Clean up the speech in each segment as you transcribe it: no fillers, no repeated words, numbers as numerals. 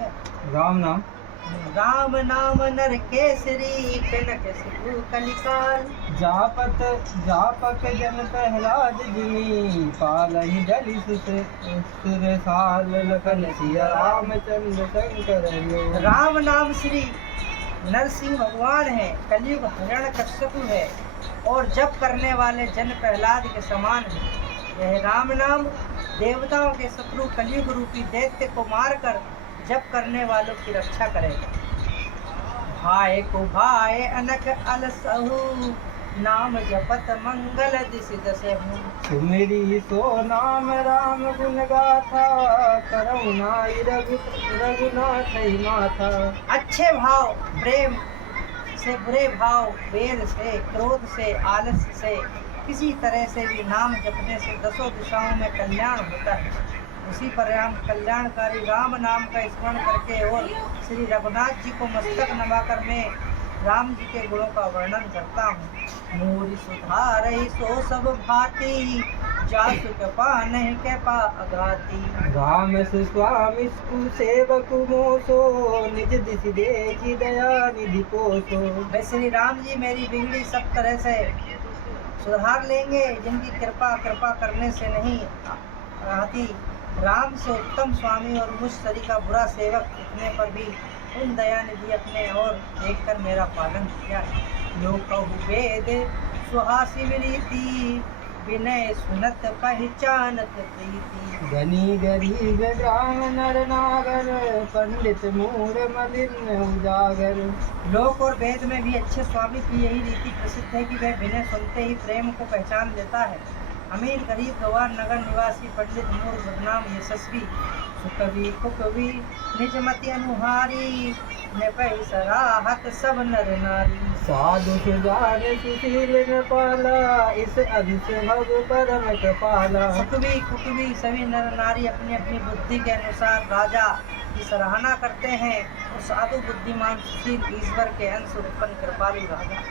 राम नाम। राम नाम नर केसरी कनक सिंधु कलिकाल। जापक जन प्रहलाद जिनी पालहि डलि सुर साल लखन सिया रामचंद्र शंकर हरिओ। राम नाम श्री नरसिंह भगवान है, कलयुग हिरण्यकश्यपु है और जप करने वाले जन प्रहलाद के समान है। यह राम नाम देवताओं के शत्रु कलयुग रूपी दैत्य को मारकर जप करने वालों की रक्षा करेगा। भाई को भाई अनक अलसहु नाम जपत मंगल दिशि दसहु। सुमिरी सो नाम राम गुण गाथा करुणाई रघुनाथ माथा। अच्छे भाव प्रेम से, बुरे भाव वेद से, क्रोध से, आलस्य से, किसी तरह से भी नाम जपने से दसों दिशाओं में कल्याण होता है। उसी परिणाम कल्याणकारी राम नाम का स्मरण करके और श्री रघुनाथ जी को मस्तक नवाकर मैं राम जी के गुणों का वर्णन करता हूँ। मोरी सुधार सो सब भांति जासु कृपा नहीं कृपा अघाती। राम स्वामी सेवक मोसो निज दिशि देखी दया निधि पोसो। वे श्री राम जी मेरी बिगड़ी सब तरह से सुधार लेंगे, जिनकी कृपा करने से नहीं रहती। राम से उत्तम स्वामी और मुझ सरी का बुरा सेवक इतने पर भी उन दयानिधि अपने और देखकर मेरा पालन किया है। लोक कहु वेद सुहासी विनीति विनय सुनत पहचानत प्रीति। गनी गरीब ग्राम नर नागर पंडित मूर मलिन उजागर। लोक और वेद में भी अच्छे स्वामी की यही रीति प्रसिद्ध है कि वह बिना सुनते ही प्रेम को पहचान लेता है। अमीर गरीब गवार नगर निवासी पंडित मूर्ख बदनाम यशस्वी सुकवि कुकवि निजमति अनुहारी nepहि सराहत सब नर नारी। साधु सुजान सुशील नेपाला इस अधिस भग परम कृपाला। सुकवि कुकवि सभी नर नारी अपनी अपनी बुद्धि के अनुसार राजा की सराहना करते हैं और साधु बुद्धिमान सुशील ईश्वर के अंश उत्पन्न कृपालु राजा।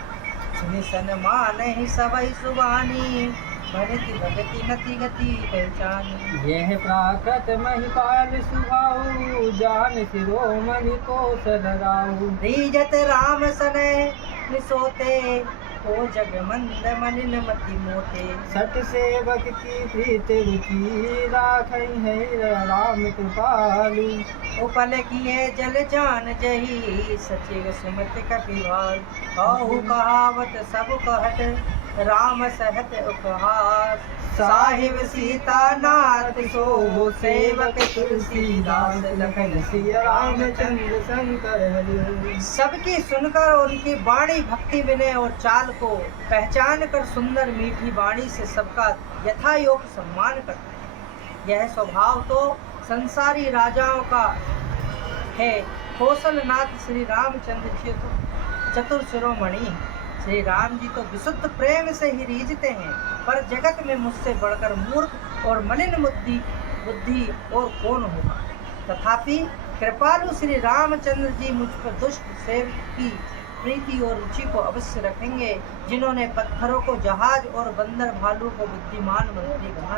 सुनि सन्मान ही सबहि सुबानी भरति भगति नति गति पहचानी। यह प्राकृत महिपाल सुभाऊ जान शिरोमणि कौशल राहु। रीजत राम सने निसोते को जग मंद मलिन मति मोते। सट सेवक की प्रीत रुचि राखै है राम कृपालु। उपल किए जल जान जही सचिव सुमति कपिवाल। कहु कहावत सब कहत राम सहत उपहास। साहिब सीता नाथ सो सेवक तुलसीदास लखन सिया रामचंद्र शंकर हरिओ। सबकी सुनकर उनकी वाणी भक्ति विनय और चाल को पहचान कर सुंदर मीठी वाणी से सबका यथा योग सम्मान करते हैं। यह स्वभाव तो संसारी राजाओं का है। कौशलनाथ श्री रामचंद्र जी तो चतुर शिरोमणि है। श्री राम जी तो विशुद्ध प्रेम से ही रीझते हैं, पर जगत में मुझसे बढ़कर मूर्ख और मलिन बुद्धि और कौन होगा। तथापि कृपालु श्री रामचंद्र जी मुझ पर दुष्ट सेवक की प्रीति और रुचि को अवश्य रखेंगे, जिन्होंने पत्थरों को जहाज और बंदर भालू को बुद्धिमान मंत्री बना।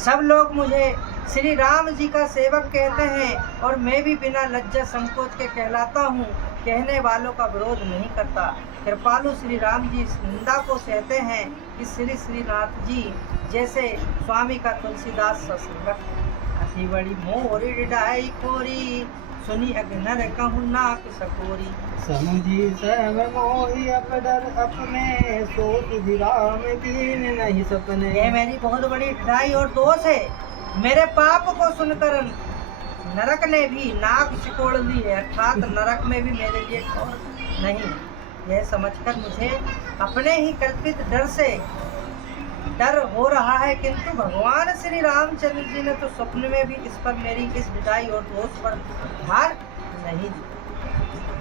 सब लोग मुझे श्री राम जी का सेवक कहते हैं और मैं भी बिना लज्जा संकोच के कहलाता हूँ। कहने वालों का विरोध नहीं करता। कृपालु श्री राम जी इस निंदा को सहते हैं कि श्री श्रीनाथ जी जैसे स्वामी का तुलसीदास सत्संगत। अति बड़ी मोरी डिडाई खोरी सुनी अग्नर कहूँ नाक सकोरी। समुझी सब मोहि अपडर अपने सो तुझि राम दीन नहीं सपने। यह मेरी बहुत बड़ी डिडाई और दोष है। मेरे पाप को सुनकर नरक ने भी नाक सिकोड़ ली है, अर्थात नरक में भी मेरे लिए ठोर नहीं। यह समझकर मुझे अपने ही कल्पित डर हो रहा है, किंतु भगवान श्री रामचंद्र जी ने तो स्वप्न में भी इस पर मेरी इस विदाई और दोष पर ध्यान नहीं दी।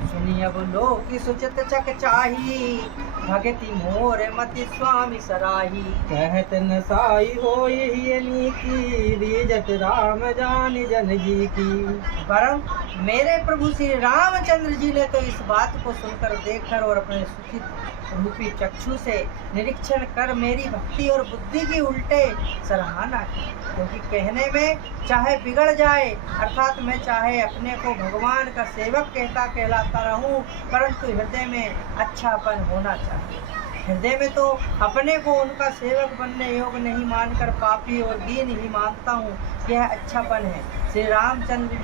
सुनी अब लोक सुचित चक चाही भगति मोर मति स्वामी सराही। कहत न साई हो यही की रीजत राम जान जन जी की। परम मेरे प्रभु श्री रामचंद्र जी ने तो इस बात को सुनकर देखकर और अपने सुचित रूपी चक्षु से निरीक्षण कर मेरी भक्ति और बुद्धि की उल्टे सराहना की, क्योंकि कहने में चाहे बिगड़ जाए, अर्थात मैं चाहे अपने को भगवान का सेवक कहलाता रहूं, परंतु हृदय में अच्छापन होना चाहिए। हृदय में तो अपने को उनका सेवक बनने योग्य नहीं मानकर पापी और दीन ही मानता हूँ, यह अच्छापन है। श्री रामचंद्र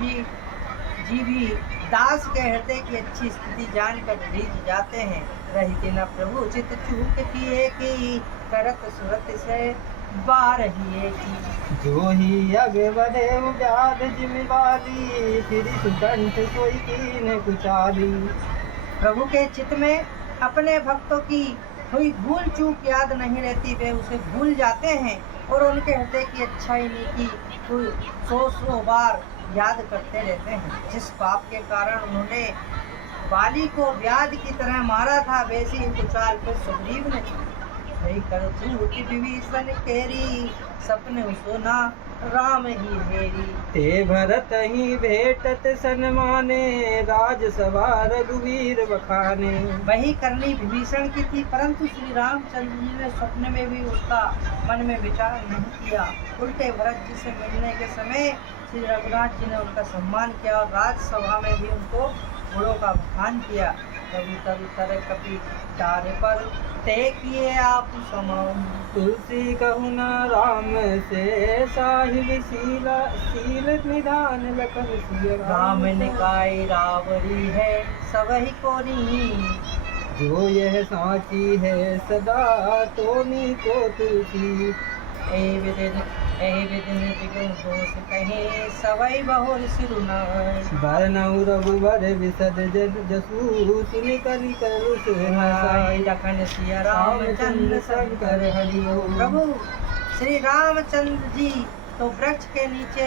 जी भी दास के हृदय की अच्छी स्थिति जानकर रीझ जाते हैं। रहित न प्रभु चित चूक किए की, करत सुरत से बारहिए की। जो ही अगे बढ़े उजाद जिम्मेवारी, फिर सुकंठ सोई कीन कुचाली। प्रभु के चित्त में अपने भक्तों की कोई भूल चूक याद नहीं रहती, वे उसे भूल जाते हैं और उनके हृदय की अच्छाई नीति को सौ बार याद करते रहते हैं। जिस पाप के कारण उन्होंने बाली को व्याध की तरह मारा था, वैसी कुचाल फिर सुग्रीव ने की। कर झूठी विभीषण केरी, सपने सुना राम ही हेरी। ते भरत ही भेटत सन्माने, राजसभा रघुवीर बखाने। वही करनी विभीषण की थी, परंतु श्री रामचंद्र जी ने स्वप्न में भी उसका मन में विचार नहीं किया। उल्टे भरत जी से मिलने के समय श्री रघुनाथ जी ने उनका सम्मान किया और राजसभा में भी उनको गुणों का बखान किया। कभी तरु तर कभी डारे पर ते किए आप समाऊं। तुलसी कहु न राम से, साहिब शील निधान लखन सिय राम निकाय रावरी है, सबहि कोरी। जो यह साची है सदा, तोनी को तुलसी। ए विदिन बिगुन दोष कहे, सवै बहुर सिरुनाय। बरनउ रघुबर विशद जसु, सुनि करि करुष हसाई। लखन सिया रामचंद्र शंकर हरि ओम। प्रभु श्री रामचंद्र जी तो वृक्ष के नीचे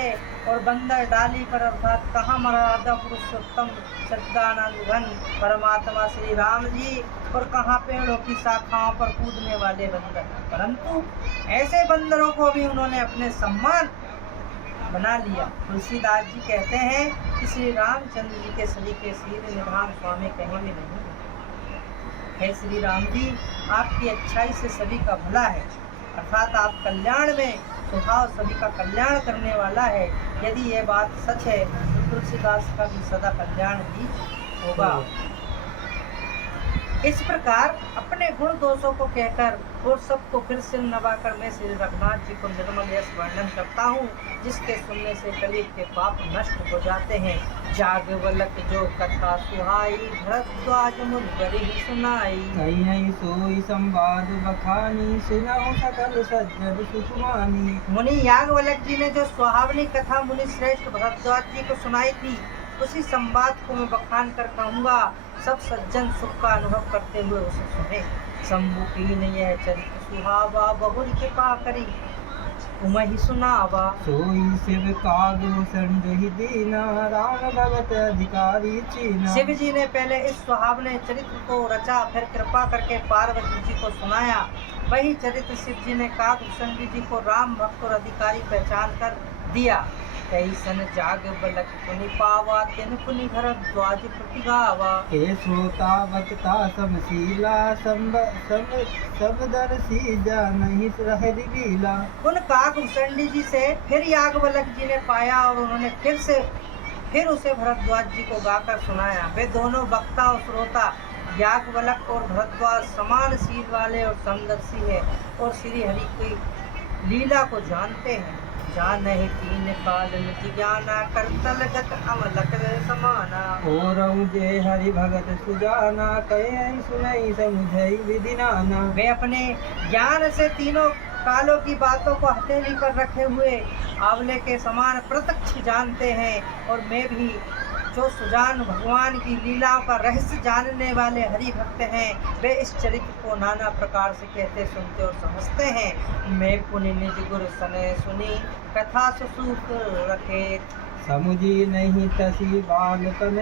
और बंदर डाली पर, अर्थात कहाँ मर्यादा पुरुषोत्तम सच्चिदानंद घन परमात्मा श्री राम जी, और कहाँ पेड़ों की शाखाओं पर कूदने वाले बंदर। परंतु ऐसे बंदरों को भी उन्होंने अपने सम्मान बना लिया। तुलसीदास जी कहते हैं कि श्री रामचंद्र जी के सलीके सीधे निधान स्वामी कहीं भी नहीं है। श्री राम जी, आपकी अच्छाई से सभी का भला है, अर्थात आप कल्याण में स्वभाव सभी का कल्याण करने वाला है। यदि यह बात सच है तो तुलसीदास का भी सदा कल्याण ही होगा। इस प्रकार अपने गुण दोषों को कहकर और सबको फिर से नवाकर मैं श्री रघुनाथ जी को निर्मल यश वर्णन करता हूँ, जिसके सुनने से कलयुग के पाप नष्ट हो जाते हैं। जागवलक जो कथा सुहाई, भरद्वाज मुनि सुनाई। कहीं सोई संवाद बखानी, सुनाओ सकल सज्जन सुखमानी। मुनि याज्ञवल्क्य जी ने जो सुहावनी कथा मुनि श्रेष्ठ भरद्वाज जी को सुनाई थी, उसी संवाद को मैं बखान कर कहूँगा। सब सज्जन सुख का अनुभव करते हुए उसे सुने। शंभु कीन यह चरित्र सुहावा, बहुरी कृपा करी उमहि सुनावा। सोई शिव कागो संजहि दीना, राम भगत अधिकारी चीना। शिव जी ने पहले इस सुहावने चरित्र को रचा, फिर कृपा करके पार्वती जी को सुनाया। वही चरित्र शिव जी ने कागभूषण जी को राम भक्त और अधिकारी पहचान कर दिया। कई सन जागवल्क्य पुनि पावा, तिन पुनि भरद्वाज प्रतिगावा। हे श्रोता वक्ता समशीला, सब दर्शी जानहि हरि लीला। उन कागभूषण जी से फिर याज्ञवल्क्य जी ने पाया और उन्होंने फिर उसे भरद्वाज जी को गाकर सुनाया। वे दोनों वक्ता और श्रोता याज्ञवल्क्य और भरद्वाज समान शील वाले और समदर्शी है और श्री हरि की लीला को जानते हैं। जानहि तीन काल निति ज्ञाना, करतल गत अमलक समाना। ओरऊ जे हरि भगत सुजाना, कहीं सुनई समुझई विधि नाना। वे अपने ज्ञान से तीनों कालों की बातों को हथेली पर रखे हुए आंवले के समान प्रत्यक्ष जानते हैं, और मैं भी जो सुजान भगवान की लीलाओं का रहस्य जानने वाले हरि भक्त हैं, वे इस चरित्र को नाना प्रकार से कहते, सुनते और समझते हैं। मैं पुनि निज गुरु सने सुनी, कथा सुसूक रखे। समुझी नहीं तसी बालपन,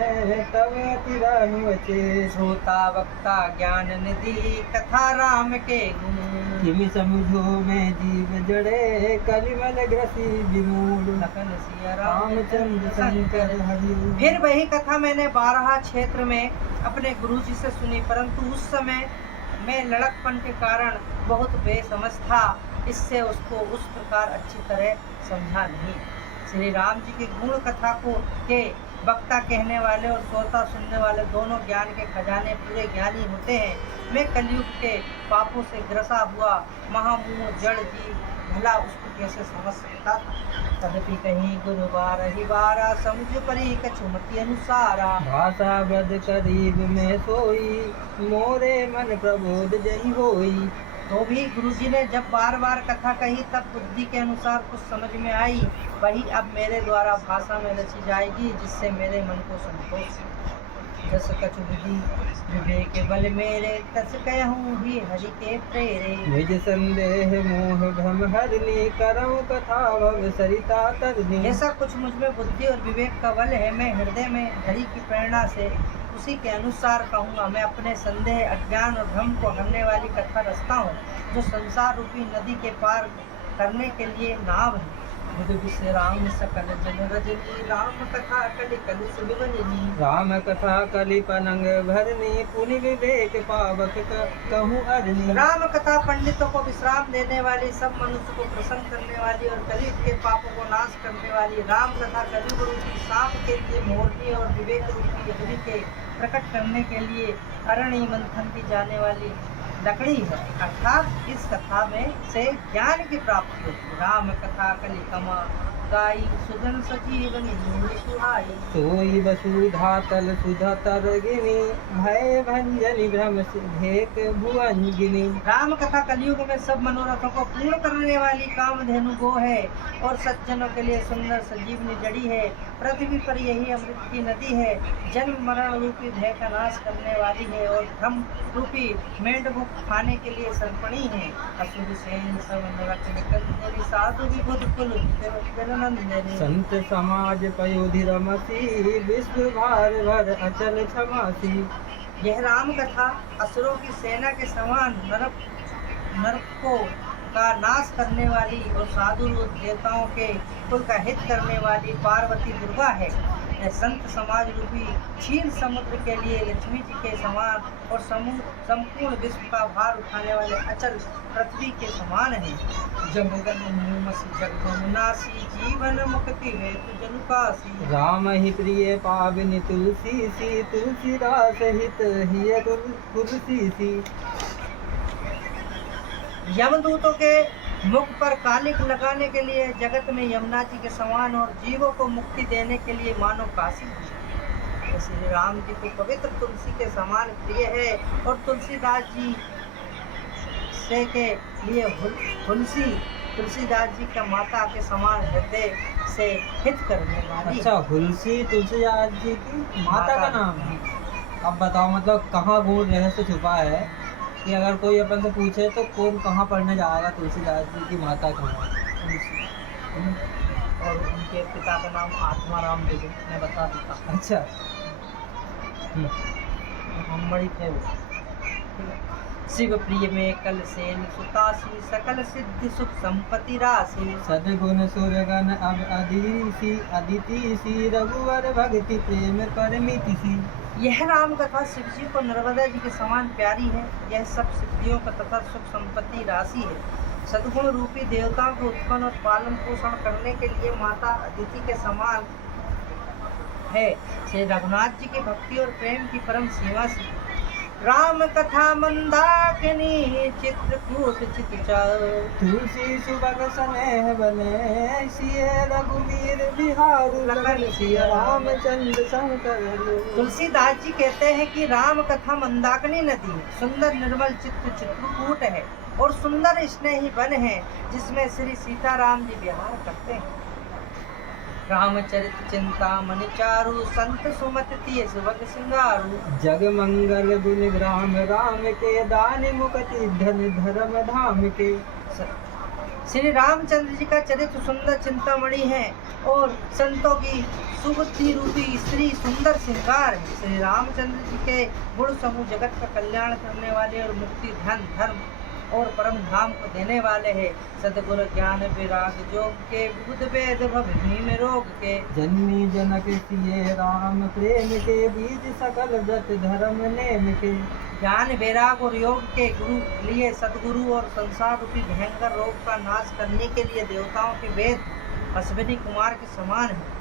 तब अति रहु बचे। श्रोता वक्ता ज्ञान निधि, कथा राम के गुण। किमि समुझो में जीव जड़े, कलिमल ग्रसी विमूढ़। लखन सिया रामचंद्र शंकर हरि ओम। फिर वही कथा मैंने 12 क्षेत्र में अपने गुरुजी से सुनी, परंतु उस समय मैं लड़कपन के कारण बहुत बेसमझ था, इससे उसको उस प्रकार अच्छी तरह समझा नहीं। श्री राम जी की गुण कथा को के वक्ता कहने वाले और श्रोता सुनने वाले दोनों ज्ञान के खजाने पूरे ज्ञानी होते हैं। मैं कलयुग के पापों से ग्रसा हुआ महामूह जड़ जी भला उसको कैसे समझ सकता था। तदपि कहीं गुरु बारहि बारा समझ परी कछुमति अनुसारा। भाषा बद करीब में सोई मोरे मन प्रबोध जही होई। तो भी गुरुजी ने जब बार बार कथा कही तब बुद्धि के अनुसार कुछ समझ में आई, वही अब मेरे द्वारा भाषा में रची जाएगी, जिससे मेरे मन को संतोष। जस कछु बुद्धि विवेक बल मेरे तस कहूँ भी हरि के प्रेरे। निज संदेह मोह भ्रम हरनी करम कथा भव सरिता तरनी। ऐसा कुछ मुझ में बुद्धि और विवेक का बल है, मैं हृदय में हरि की प्रेरणा से उसी के अनुसार कहूँगा। मैं अपने संदेह अज्ञान और भ्रम को हरने वाली कथा रचता हूँ, जो संसार रूपी नदी के पार करने के लिए नाव है। बुध विषय राम सकल जन रजनी राम कथा कलि कलि सुबिबनी। राम कथा कलि पनंग भरनी पुनि विवेक पावक कहूँ अरनी। राम कथा पंडितों को विश्राम देने वाली, सब मनुष्य को प्रसन्न करने वाली और कलयुग के पापों को नाश करने वाली। राम कथा कलयुग रूपी सांप के लिए मोरनी और विवेक रूपी हरि के प्रकट करने के लिए अरण्य मंथन की जाने वाली लकड़ी है। अर्थात इस कथा में से ज्ञान की प्राप्ति होती। राम कथा कलि कमा गाई सुजन सजीवनी सुहाई। सोई वसुधा तल सुधा तरगिनी भय भंजनि भ्रम भेक भुवन गिनी। राम कथा कलयुग में सब मनोरथों को पूर्ण करने वाली कामधेनु गो है और सज्जनों के लिए सुंदर संजीवनी जड़ी है। पृथ्वी पर यही अमृत की नदी है, जन्म मरण रूपी भय का नाश करने वाली है और भ्रम रूपी मेंढमुख खाने के लिए सर्पणी है। असुर सेन सवन रत्न साधु विबुध कुल जननंदनी। संत समाज पयोधि रमसी विश्व भार भर अचल क्षमासी। यह राम कथा असुरों की सेना के समान नरकों का नाश करने वाली और साधु देवताओं के कुल का हित करने वाली पार्वती दुर्गा है। यह संत समाज रूपी क्षीर समुद्र के लिए लक्ष्मी जी के समान और संपूर्ण विश्व का भार उठाने वाले अचल पृथ्वी के समान है। जमुनासी जीवन मुक्ति हेतु जनुकासी। राम ही प्रिय पावनी तुलसी सी तुलसीदास हित हिय तुलसी सी। यमदूतों के मुख पर कालिक लगाने के लिए जगत में यमुना जी के समान और जीवों को मुक्ति देने के लिए मानो काशी है। श्री राम जी को पवित्र तुलसी के समान प्रिय है और तुलसीदास जी से के लिए तुलसीदास जी का माता के समान हृदय से हित करने वाली। अच्छा, हुलसी तुलसीदास जी की माता का नाम है। अब बताओ, मतलब कहाँ गूढ़ रहस्य छुपा है कि अगर कोई अपन से पूछे तो कौन कहाँ पढ़ने जाएगा तुलसीदास जी की माता कहाँ है? और उनके पिता का नाम आत्माराम देव, मैं बता देता। अच्छा, हम बड़ी थे वो। शिव प्रिय में कल सेन सुतासी सकल सिद्धि सुख संपत्ति राशि। सदगुण सुरगन अब अदिति सी रघुवर भक्ति प्रेम परमिति सी। यह राम कथा शिव जी को नर्मदा जी के समान प्यारी है। यह सब सिद्धियों का तथा सुख संपत्ति राशि है। सद्गुण रूपी देवताओं को उत्पन्न और पालन पोषण करने के लिए माता अदिति के समान है। श्री रघुनाथ जी की भक्ति और प्रेम की परम सीमा सी। राम कथा मंदाकिनी चित्रकूट चितचार। तुलसी सुबग स्नेह बने सिय रघुवीर बिहार लगन सिय रामचंद्र शंकर। तुलसीदास जी कहते हैं कि राम कथा मंदाकिनी नदी सुंदर निर्मल चित्रकूट है और सुंदर स्नेही वन है, जिसमें श्री सीताराम जी विहार करते हैं। रामचरित चिंतामणि चारु संत सुमत तिय सुभग सिंगारू। जग मंगल गुण ग्राम राम के दान मुक्ति धन धर्म धाम के। श्री रामचंद्र जी का चरित्र सुंदर चिंतामणि है और संतों की सुबुद्धि रूपी स्त्री सुंदर श्रृंगार है। श्री रामचंद्र जी के गुण समूह जगत का कल्याण करने वाले और मुक्ति धन धर्म और परम धाम को देने वाले हैं। सद्गुरु ज्ञान विराग जोग के बुध वेद भव भीम रोग के। जन्मी जनक सिए राम प्रेम के बीज सकल व्रत धर्म नेम के। ज्ञान वैराग और योग के गुरु लिए सदगुरु और संसार रूपी भयंकर रोग का नाश करने के लिए देवताओं के वेद अश्विनी कुमार के समान है।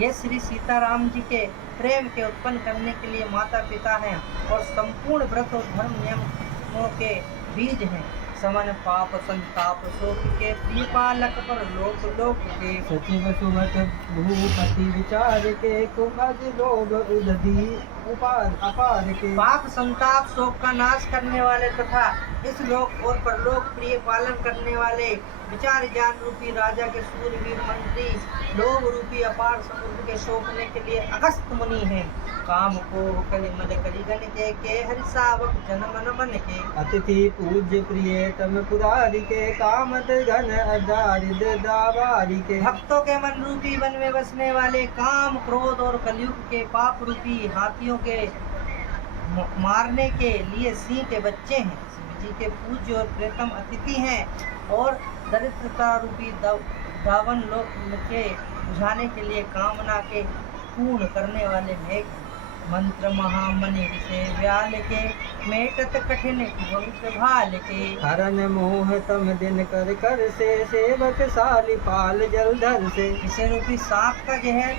ये श्री सीताराम जी के प्रेम के उत्पन्न करने के लिए माता पिता हैं और संपूर्ण व्रत और धर्म नियमों के बीज हैं। समन पाप संताप शोक के प्रिय पालक पर लोक लोक के। सचिव सुमत भूपति विचार के कुमज लोभ उदधि अपार के। पाप संताप शोक का नाश करने वाले तथा इस लोक और परलोक प्रिय पालन करने वाले विचार ज्ञान रूपी राजा के सूरवीर मंत्री लोभ रूपी अपार समुद्र के शोकने के लिए अगस्त मुनि हैं। काम को कलिमल कलिगन के हरि सावक जनमन मन के। अतिथि पूज्य प्रिय तम पुरारी के कामत घन अदारिद दावारी के। भक्तों के मन रूपी वन में बसने वाले काम क्रोध और कलयुग के पाप रूपी हाथियों के मारने के लिए सिंह के बच्चे हैं। शिव जी के पूज्य और प्रियतम अतिथि हैं और दरिद्रता रूपी दावन लोक के बुझाने के लिए कामना के पूर्ण करने वाले हैं। मंत्र महामणि से व्याल के मेटत कठिन कुवंत भाल के। हरन मोह तम दिन कर कर से सेवक साली पाल जलधर से। इसे रूपी सांप का जहर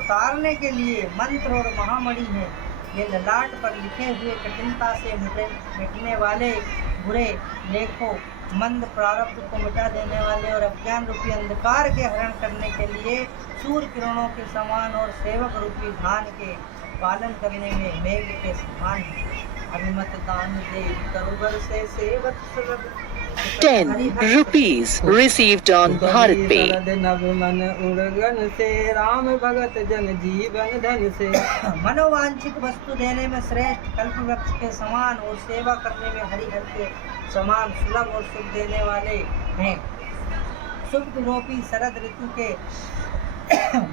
उतारने के लिए मंत्र और महामणि है। ये ललाट पर लिखे हुए कठिनता से मिटने वाले बुरे लेखों मंद प्रारब्ध को मिटा देने वाले और अज्ञान रूपी अंधकार के हरण करने के लिए सूर्य किरणों के समान और सेवक रूपी धान के पालन करने में मेघ के समान है। अभिमत दान दे तरुवर से सेवक सुलभ। 10 rupees received on Bharat Pay. नव मन उड़गन से राम भगत जन जीवन धन से। मनोवांछित वस्तु देने में श्रेष्ठ कल्प वृक्ष के समान और सेवा करने में हरिहर के समान सुलभ और सुख देने वाले हैं। शुभ रूपी शरद ऋतु के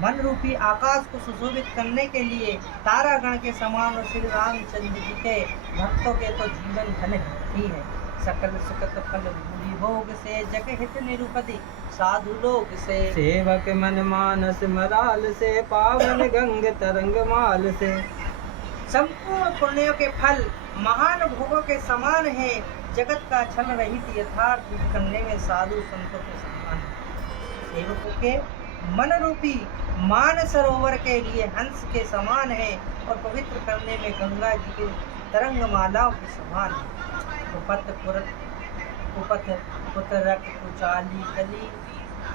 मन रूपी आकाश को सुशोभित करने के लिए तारागण के समान और श्री रामचंद्र जी के भक्तों के तो जीवन धन ही है। सकल सुखत फल भूरि भोग से जग हित निरुपति साधु लोग से। सेवक मन मानस मराल से पावन गंग तरंग माल से। संपूर्ण पुण्यों के फल महान भोगों के समान है। जगत का छल रहित यथार्थ करने में साधु संतों के समान है। सेवकों के मन रूपी मान सरोवर के लिए हंस के समान है और पवित्र करने में गंगा जी के तरंग मालाओं के समान है। कुपथ पुतरक कुचाली कली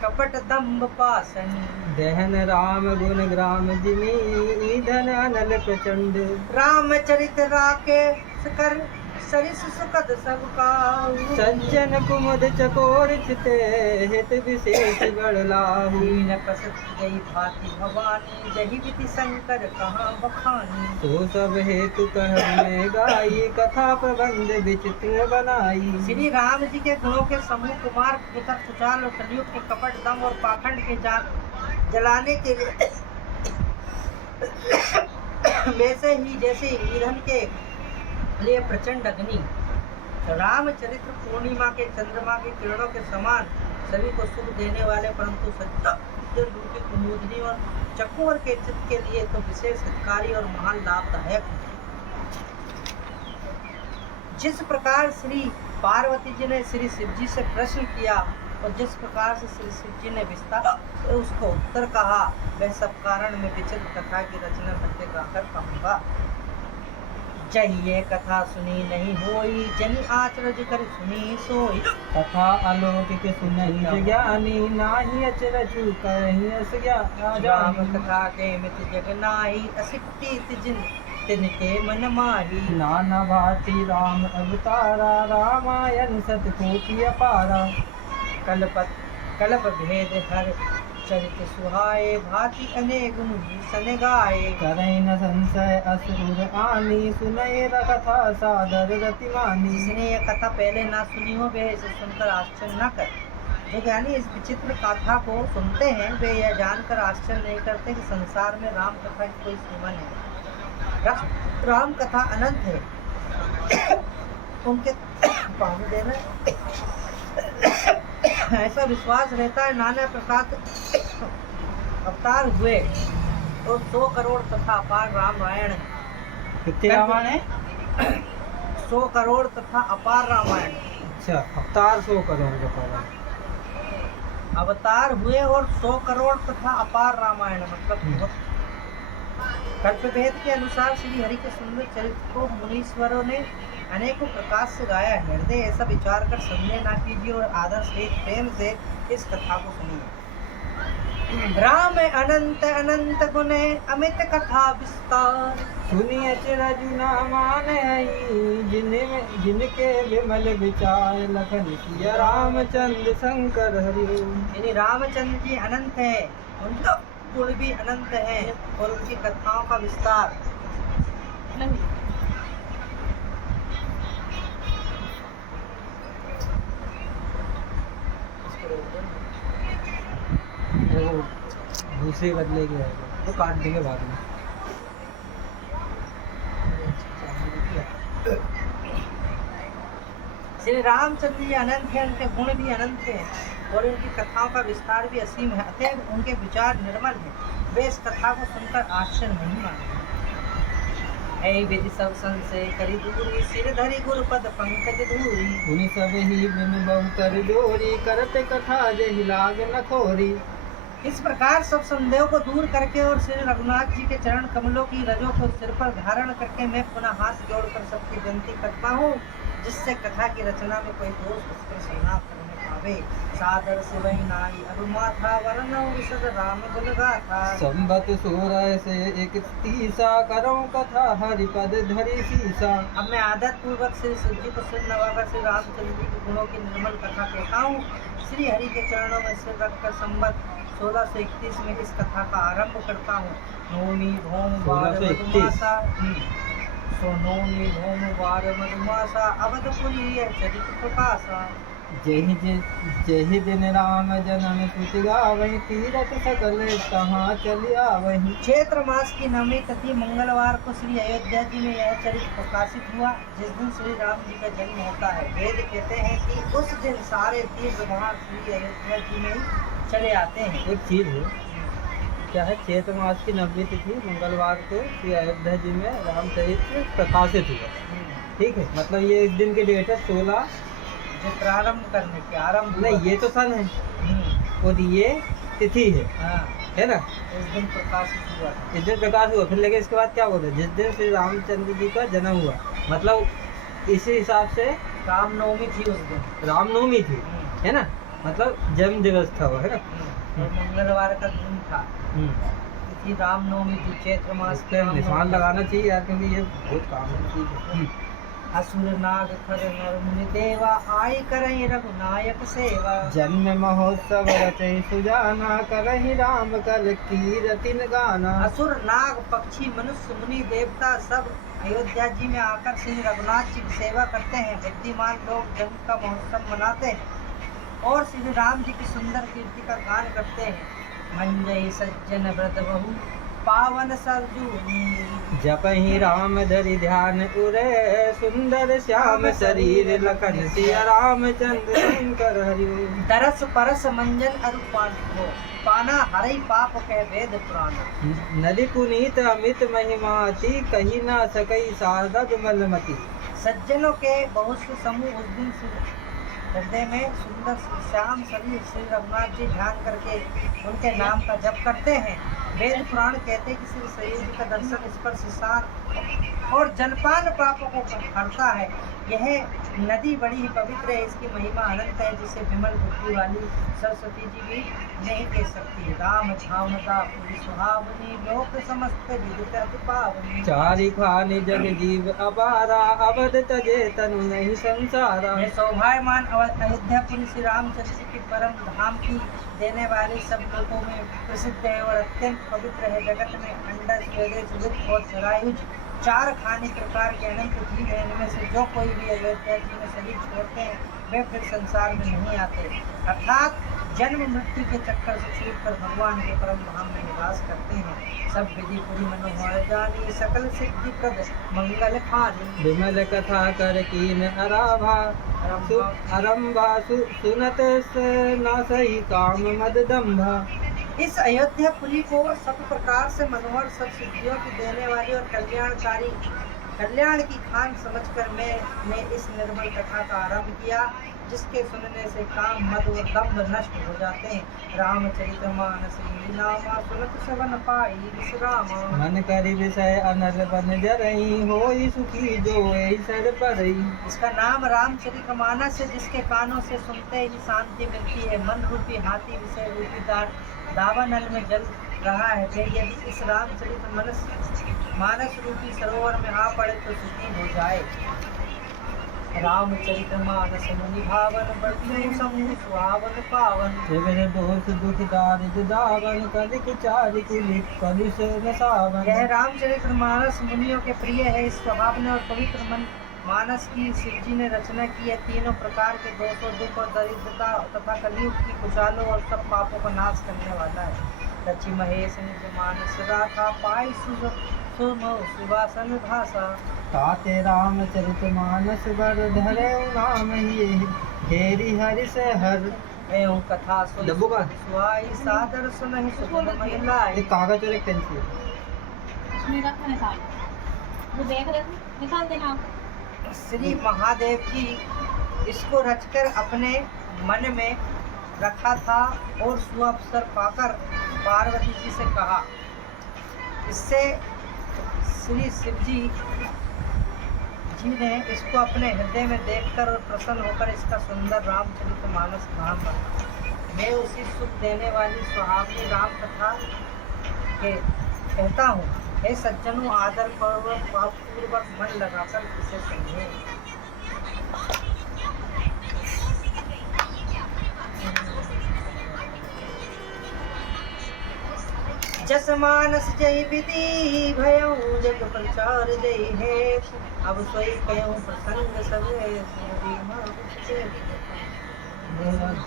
कपट दम्भ पासन। दहन राम गुण ग्राम जिमी ईधन अनल प्रचंड। रामचरित राकेश कर सरिस सुखद सबका। सज्जन कुमुद चकोर चिते हित विशेष बड़लाहु। कसत गई भांति भवानी जही विधि शंकर कहाँ बखानी। तो सब हेतु कह में गाई कथा प्रबंध विचित्र बनाई। श्री राम जी के गुणों के समूह कुमार पृथक सुचाल और कलयुग के कपट दम और पाखंड के जलाने के लिए वैसे ही जैसे ईंधन के लिए प्रचंड अग्नि। रामचरित्र पूर्णिमा के चंद्रमा की किरणों के समान सभी को सुख देने वाले परंतु सज्जन रूपी कुमुदनी और चकोर के चित्त के लिए तो विशेष हितकारी और महान लाभदायक है। जिस प्रकार श्री पार्वती जी ने श्री शिव जी से प्रश्न किया और जिस प्रकार से श्री शिव जी ने विस्तार से उसको उत्तर कहा, वह सब कारण में विचित्र कथा की रचना करके गाकर कहूँगा। चाहिए कथा सुनी नहीं होई जनि आचरज कर सुनी सोई। कथा अलौकिक सुनहि ज्ञानी नाही अचरजु करहि अस राम ज्ञानी। कथा के मित जग नाही असिक्ति तिजिन तिनके मन माही। नाना भांति राम अवतारा रामायण सतकोटि अपारा। कल्प भेद हर चरित सुहाए भांति अनेक मुनि सन गाए। करई न संशय असुर आनी सुनय कथा सादर रति मानी। जिसने यह कथा पहले ना सुनी हो वह इसे सुनकर आश्चर्य न करे। जो ज्ञानी इस विचित्र कथा को सुनते हैं वे यह जानकर आश्चर्य नहीं करते कि संसार में राम कथा की कोई सीमा नहीं। राम कथा अनंत है। उनके पानी देना। ऐसा विश्वास रहता है नाना प्रसाद अवतार हुए तो 100 करोड़ तथा अपार रामायण। कितने रामायण है? 100 करोड़ तथा अपार रामायण। अच्छा, अवतार 100 करोड़ का पारा। अवतार हुए और 100 करोड़ तथा अपार रामायण मतलब कल्पभेद के अनुसार श्री हरि के सुंदर चरित्र को मुनीश्वरों ने अनेकों प्रकार से गाया है। हृदय ऐसा विचार कर संदेह ना कीजिए और आदर से प्रेम से इस कथा को सुनिए। राम अनंत अनंत गुणे अमित कथा विस्तार, सुनिए चिरजु ना माने जिनके विमल विचार, लखन सिया रामचंद्र शंकर हरि। यानी रामचंद्र जी अनंत है, उनका गुण भी अनंत है और उनकी कथाओं का विस्तार नहीं। दूसरे बदले के आएगा तो काट देंगे बाद में। श्री रामचंद्र जी अनंत है, उनके गुण भी अनंत हैं और उनकी कथाओं का विस्तार भी असीम है। अतः उनके विचार निर्मल हैं, वे इस कथा को सुनकर आश्चर्य नहीं मानेंगे। ऐ विधि सब संशय करी दूरी, सिर धरि गुरुपद पंकज धूरी। उन सब ही बिन बहु कर जोरी, करत कथा जहि लाग न खोरी। इस प्रकार सब संदेह को दूर करके और श्री रघुनाथ जी के चरण कमलों की रजों को सिर पर धारण करके मैं पुनः हाथ जोड़कर सबकी विनती करता हूँ, जिससे कथा की रचना में कोई दोष उसके सुना करने पावे। सादर से वही नाई अनुमाथा वरण विशद राम गुण गाथा। संबत 16 से 31 करो कथा हरिपद धरि सीसा। अब मैं आदत पूर्वक श्री शिव जी को सिर नवाकर श्री रामचंद्र जी के गुणों की निर्मल कथा कहता हूँ। श्री हरि के चरणों में सिर रखकर संबत 1631 में इस कथा का आरंभ करता हूँ। नौमी भौम बार मधुमासा, नौमी भौम बार मधुमासा, अवधपुरी यह चरित्र प्रकाशा। जहि दिन राम जनम सुति गावहि, तीरथ सकल तहाँ चलि आवहि। चैत्र मास की नवमी तिथि मंगलवार को श्री अयोध्या जी में यह चरित्र प्रकाशित हुआ, जिस दिन श्री राम जी का जन्म होता है। वेद कहते हैं कि उस दिन सारे तीर्थ वहाँ श्री अयोध्या जी में चले आते हैं। एक चीज है, क्या है, चैत्र मास की 9वीं तिथि मंगलवार को श्री अयोध्या जी में रामचरित्र प्रकाशित हुआ। ठीक है, मतलब ये इस दिन की डेट है 16 जो प्रारंभ करने की आरंभ नहीं, ये तो सन है और ये तिथि है, हाँ, है ना। इस दिन प्रकाशित हुआ। इस दिन प्रकाश हुआ, फिर लेकिन इसके बाद क्या बोलते हैं, जिस दिन श्री रामचंद्र जी का जन्म हुआ, मतलब इसी हिसाब से रामनवमी थी उस दिन, रामनवमी थी, है ना, मतलब जन्म दिवस था वो, है ना। और मंगलवार का दिन था, तिथि रामनवमी थी। चैत्र मास इस पे निशान लगाना चाहिए यार, क्योंकि ये बहुत काम की चीज है। असुर नाग खर नर मुनि देवा, आई करहि रघुनायक सेवा। जन्म महोत्सव रचहि सुजाना, करहि राम कल कीरतिन गाना। असुर नाग पक्षी मनुष्य मुनि देवता सब अयोध्या जी में आकर श्री रघुनाथ जी की सेवा करते हैं। बुद्धिमान लोग जन्म का महोत्सव मनाते हैं और श्री राम जी की सुंदर कीर्ति का गान करते हैं। मंजई सज्जन व्रत बहु पावन सरजू, जपहि राम धरि ध्यान उरे, सुंदर श्याम शरीर लखन सिया रामचंद्र शंकर हरि। तरस परस मंजन अरुपान हो, पाना हरई पाप कह वेद पुराण। नदी पुनीत अमित महिमाति, कही ना सकई शारदा विमलमति। सज्जनों के बहुत से समूह उस दिन हृदय में सुंदर श्याम शरीर श्री रघुनाथ जी ध्यान करके उनके नाम का जप करते हैं। वेद पुराण कहते हैं कि श्री शरीर जी का दर्शन स्पर्श साथ और जलपान पापों को हरता है। यह नदी बड़ी ही पवित्र है, इसकी महिमा अनंत है, जिसे विमल बुद्धि वाली सरस्वती जी भी नहीं कह सकती। राम धामता पूरी सुहावनी, लोक समस्त विदित अति पावनी। चारि खानि जग जीव अपारा, अवध तजे तनु नहीं संसारा। मैं शोभायमान अयोध्यापुरी श्री रामचंद्र जी की परम धाम की देने वाली सब लोगों में प्रसिद्ध है और अत्यंत पवित्र है। जगत में अंडज वेदेश विद और जरायुज 4 खाने प्रकार के अनंत जीव हैं, इनमें से जो कोई भी अयोध्या जी में शरीर छोड़ते हैं वे फिर संसार में नहीं आते। अर्थात जन्म मृत्यु के चक्कर से छूटकर भगवान के परम धाम में निवास करते हैं। सब विधि पूरी मनोहर जानी, सकल सिद्धि प्रद मंगल खानी। विमल कथा कर कीन अराभा, अरंभा सुनत से न सही काम मद दंभा। इस अयोध्यापुरी को सब प्रकार से मनोहर, सब सिद्धियों की देने वाली और कल्याण की खान समझकर मैंने इस निर्मल कथा का आरंभ किया, जिसके सुनने से काम मद और दंभ नष्ट हो जाते हैं। रामचरितमानस लीलामा सुनत सवन पाई विश्रामा। मन करी विषय अनल बन जरई, होई सुखी जो सर परई। इसका नाम रामचरितमानस है, जिसके कानों से सुनते ही शांति मिलती है। मन रूपी हाथी विषय रूपी दावानल में जल रहा है, यदि इस मानस रूपी सरोवर में आ पड़े तो सुखी हो जाए। रामचरितमानस मुनि भावन, बड़ियों समूह सुहावन पावन। जगत दोष दुख दारिद दावन, कलिक चारिक कलुष नसावन। यह रामचरितमानस मुनियों के प्रिय है। इस स्वभावने और पवित्र मानस की शिव जी ने रचना की है। तीनों प्रकार के दोषों, दुख और दरिद्रता तथा कलयुग की कुचालों और सब पापों का नाश करने वाला है। रचि महेश निज मानस राखा, पाई सुवासन भाषा। ताते रामचरित मानस बर, धरे नाम ये हेरी हरि से हर। एवं कथा सुन डब्बू का? सुहाई सादर सुनहि सुगम महिलाएं। एक कागज और एक पेंसिल। उसमें रखा निकाल, वो देख रहे थे, निकाल देना। श्री महादेव जी इसको रचकर अपने मन में रखा था और सुअवसर पाकर पार्वती जी से कहा। इससे श्री शिव जी ने इसको अपने हृदय में देखकर और प्रसन्न होकर इसका सुंदर रामचरितमानस नाम रखा। मैं उसी सुख देने वाली सुहावनी राम कथा के कहता हूँ। हे सज्जनों, आदर पूर्वक मन लगाकर इसे सुनिए। जस मानस जय विधि भयऊ, जग प्रचार जय है। अब सोई कयऊ प्रसंग सब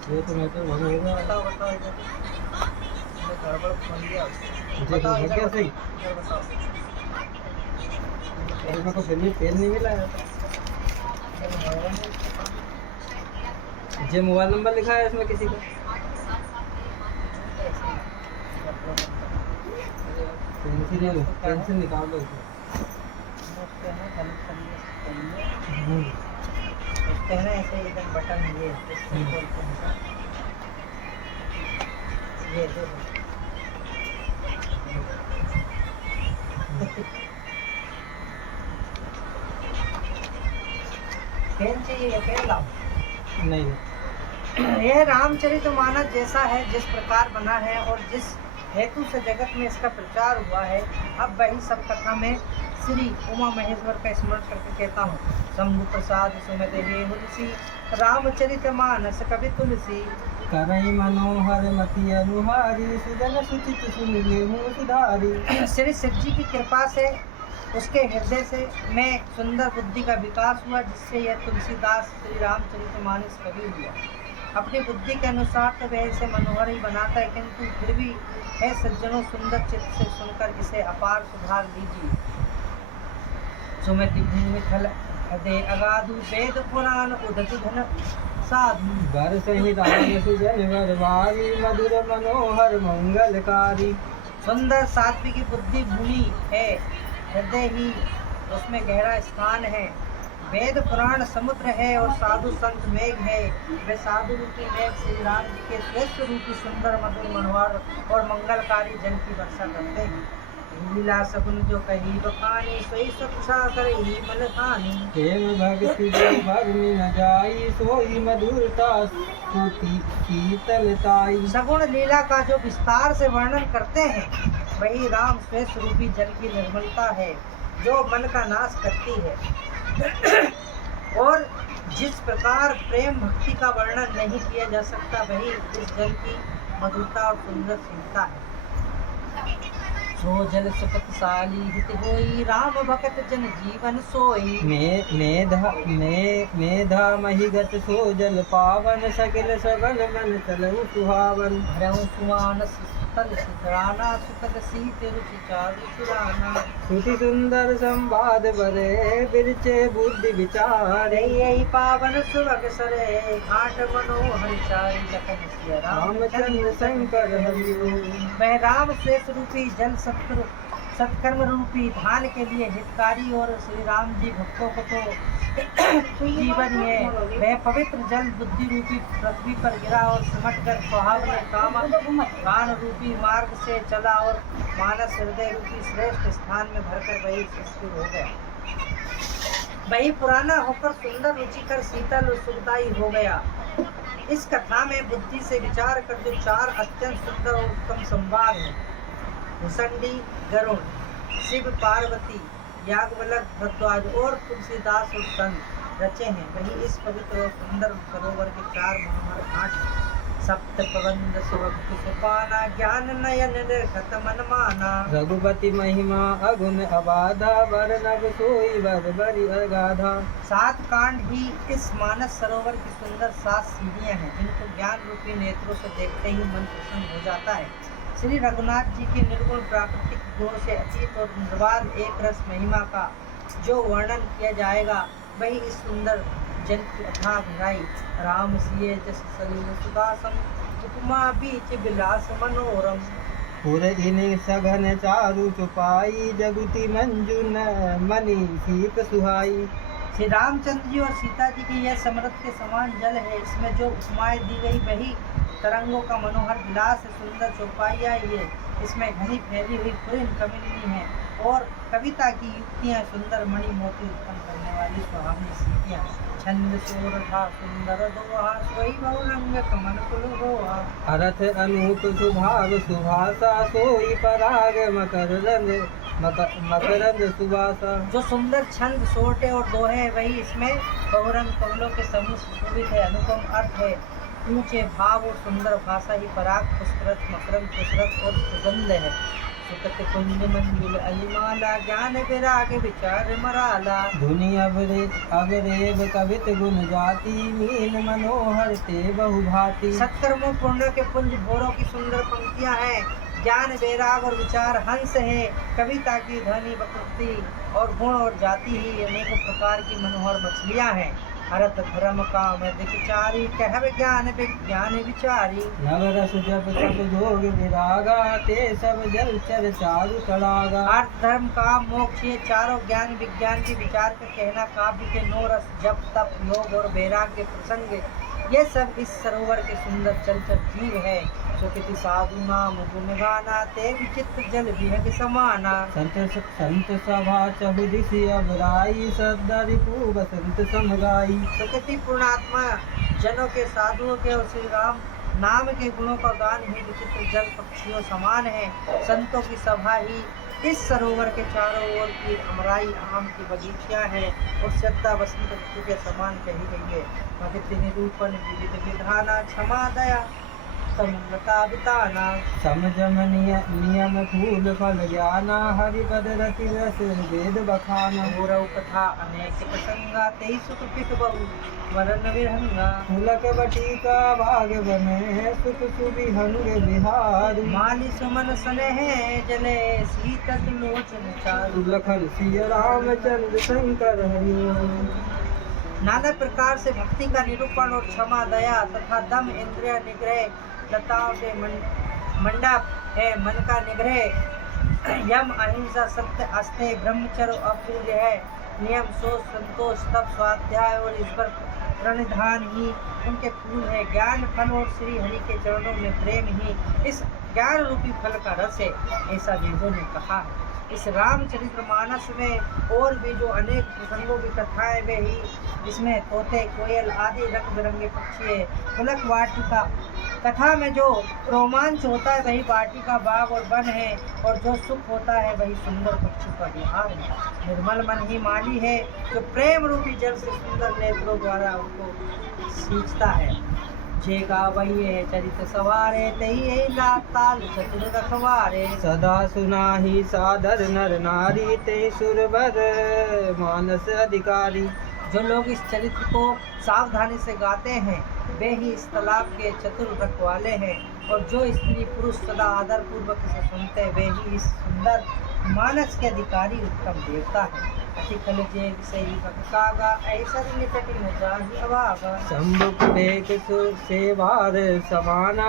ये तो मैं तो भगोगा। बताओ बताओ इधर गड़बड़ खोल दिया। बताओ इधर कैसे? बताओ मेरे को फिर भी पेन नहीं मिला है। ये मोबाइल नंबर लिखा है इसमें किसी का? पेंसिल निकाल दो। कहना ऐसे इधर बटन ये देखो। पेन चाहिए, पेन लाओ। नहीं, यह रामचरितमानस जैसा है, जिस प्रकार बना है और जिस हेतु से जगत में इसका प्रचार हुआ है, अब वही सब कथा में श्री उमा महेश्वर का स्मरण करके कहता हूँ। शंभु प्रसाद सुमत हे मुलसी, रामचरितमानस कवि तुलसी। करई मनोहर मति अनुहारी, सुजन सुचित सुन लेहु सुधारी। श्री शिव जी की कृपा से उसके हृदय से में सुंदर बुद्धि का विकास हुआ, जिससे यह तुलसीदास श्री रामचरितमानस कवि हुआ। अपनी बुद्धि के अनुसार तो वह इसे मनोहर ही बनाता है, किंतु फिर भी है सज्जनों, सुंदर चित्त से सुनकर इसे अपार सुधार लीजिए। सुमति भूमि थल हृदय अगाधु, वेद पुराण उदति धन साधु। बर सही राम सुजन वरवारी, मधुर मनोहर मंगलकारी। सुंदर सात्विकी बुद्धि भूमि है, हृदय ही उसमें गहरा स्थान है। वेद पुराण समुद्र है और साधु संत मेघ है। वे साधु रूपी मेघ श्री राम जी के श्रेष्ठ रूपी सुंदर मधुर मनोहर और मंगलकारी जल की वर्षा करते हैं। लीला सगुन जो कही बखानी, सोई सुक्षा करही मन खानी। प्रेम भक्ति जो भरमी न जाई, सोई मधुरता स्तुति शीतलताई। सगुण लीला का जो विस्तार से वर्णन करते हैं, वही राम श्रेष्ठ रूपी जल की निर्मलता है, जो मन का नाश करती है। और जिस प्रकार प्रेम भक्ति का वर्णन नहीं किया जा सकता, वही इस जल की मधुरता और सुंदरता है। सो जल सुखतशाली हित होई, राम भगत जन जीवन सोई। मेधा महिगत सो जल पावन, सकल सबल मन चलऊ सुहावन। भरऊ सुमानस तल सितराना, सुखद सीत रुचि चारु चुराना। श्रुति सुंदर संवाद बरे, बिरचे बुद्धि विचारे। यही पावन सुरग सरे, घाट मनोहर चारि। लखन सिया रामचंद्र शंकर हरिओ। वह राम शेष रूपी जल सत्कर्म रूपी धान के लिए हितकारी, और श्री राम जी भक्तों को तो जीवन है। वह पवित्र जल बुद्धि रूपी पृथ्वी पर गिरा और सिमट कर सुहावने काम गान रूपी मार्ग से चला, और मानस हृदय रूपी श्रेष्ठ स्थान में भरकर वही स्थिर हो गया। वही पुराना होकर सुंदर रुचिकर शीतल और सुखदायी हो गया। इस कथा में बुद्धि से विचार कर जो चार अत्यंत सुंदर और उत्तम संवाद हैं, भुसंडी गरुण, शिव पार्वती, याज्ञवल्क्य भरद्वाज और तुलसीदास और संत रचे हैं, वही इस पवित्र और सुंदर सरोवर के चार मनोहर घाट। सप्त प्रबंध सुभक्त सुपाना, ज्ञान नयन निर्घत मन माना। रघुपति महिमा अगुन अबाधा, वर्णव सोई वर बरि अगाधा। 7 कांड ही इस मानस सरोवर की सुंदर 7 सीढ़ियां हैं, जिनको ज्ञान रूपी नेत्रों से देखते ही मन प्रसन्न हो जाता है। श्री रघुनाथ जी के निर्गुण प्राकृतिक गुण से अतीत और निर्बाध एक रस महिमा का जो वर्णन किया जाएगा, वही इस सुंदर जल की अथाह गहराई। राम सिए जस सलिल सुदासम, उपमा बीच विलास मनोरम। पुरहिन सघन चारु चुपाई, जगुति मंजु मणि सीप सुहाई। श्री रामचंद्र जी और सीता जी की यह समृद्ध के समान जल है। इसमें जो उपमाएं दी गई वही तरंगों का मनोहर विलास सुंदर चौपाइयाँ ये। इसमें घनी फैली हुई पुरीन कमिनी है, और कविता की युक्तियाँ सुंदर मणि मोती उत्पन्न करने वाली सुहावनी सीतियाँ। छंद सोरठा सुंदर दोहा, सोई बहुरंग कमल कुल गोहा। अर्थ अनूप सुभाव सुभाषा, सोई पराग मकरंद सुबासा। जो सुंदर छंद सोटे और दोहे वही इसमें बहुरंग कमलों के समूह सुशोभित है। अनुपम अर्थ है, ऊंचे भाव और सुंदर भाषा ही पराग पुष्परस मकरंद पुष्परस और सुगंध है। सुकत कुंज मंजुल अलिमाला, ज्ञान विराग विचार मराला। धुनि अवरेब कवित गुण जाति, मीन मनोहर ते बहुभाति। सत्कर्मों पुण्य के पुंज भोरों की सुंदर पंक्तियां हैं। ज्ञान वैराग और विचार हंस है। कविता की ध्वनि प्रकृति और गुण और जाति ही अनेकों प्रकार की मनोहर मछलियां हैं। हरत धर्म काम विचारी, कह ज्ञान विज्ञान विचारी। नवरस जप तप जोग विरागा, ते सब जल चर चारु तड़ागा। अर्थ धर्म काम मोक्ष ये चारों ज्ञान विज्ञान के विचार का कहना काव्य के 9 रस जप तप योग और वैराग्य प्रसंग, ये सब इस सरोवर के सुंदर चलचल जीव है। सुकृति साधु नाम गुण गाना, ते विचित्र जल विहग समाना। संत सभा चहुदिशि अबराई, सदा रिपु बसंत समगाई। सुकृति पूर्णात्मा जनों के साधुओं के और श्री राम नाम के गुणों का गान ही विचित्र जल पक्षियों समान है। संतों की सभा ही इस सरोवर के चारों ओर की अमराई आम की बगीचियां हैं, और श्रद्धा वसंत ऋतु के समान कही गई है। भक्ति निरूपण विविध विधाना, क्षमा दया समता बिताना। समझम नियम फूल फल ज्ञाना, हरिपद रति रस वेद बखाना। गौरव कथा अनेक प्रसंगा, तेई सुख पित बहु वरण विहंगा। पुलक बटिका भाग बने, सुख सुविहंग बिहार। माली सुमन स्नेह जले, सीतत लोचन चारु। लखन सिया रामचंद्र शंकर हरिओम। नाना प्रकार से भक्ति का निरूपण और क्षमा दया तथा दम इंद्रिय निग्रह, लताओं से मंडप है मन का निग्रह। यम अहिंसा सत्य अस्तेय ब्रह्मचर्य अपूर्य है। नियम सोच संतोष तप स्वाध्याय और ईश्वर प्रणिधान ही उनके फूल है। ज्ञान फल और श्री हरि के चरणों में प्रेम ही इस ज्ञान रूपी फल का रस है, ऐसा वेदों ने कहा है। इस रामचरितमानस में और भी जो अनेक प्रसंगों की कथाएं वे ही इसमें तोते कोयल आदि रंग बिरंगे पक्षी है। पुलक वाटिका कथा में जो रोमांच होता है वही वाटिका बाग और वन है, और जो सुख होता है वही सुंदर पक्षी का विहार है। निर्मल मन ही माली है, जो प्रेम रूपी जल से सुंदर नेत्रों द्वारा उनको सींचता है। जे गावैये चरित सवारे तही लाख ताल चतुर रखवारे। सदा सुनाही सादर नर नारी ते सुरवर मानस अधिकारी। जो लोग इस चरित्र को सावधानी से गाते हैं वे ही इस तालाब के चतुर रखवाले हैं, और जो स्त्री पुरुष सदा आदर पूर्वक से सुनते वे ही इस सुंदर मानस के अधिकारी उत्तम देवता है। अति खल जे सही कागा ऐसा निकट न जाहि अभागा। सम्मुख देख सेवार समाना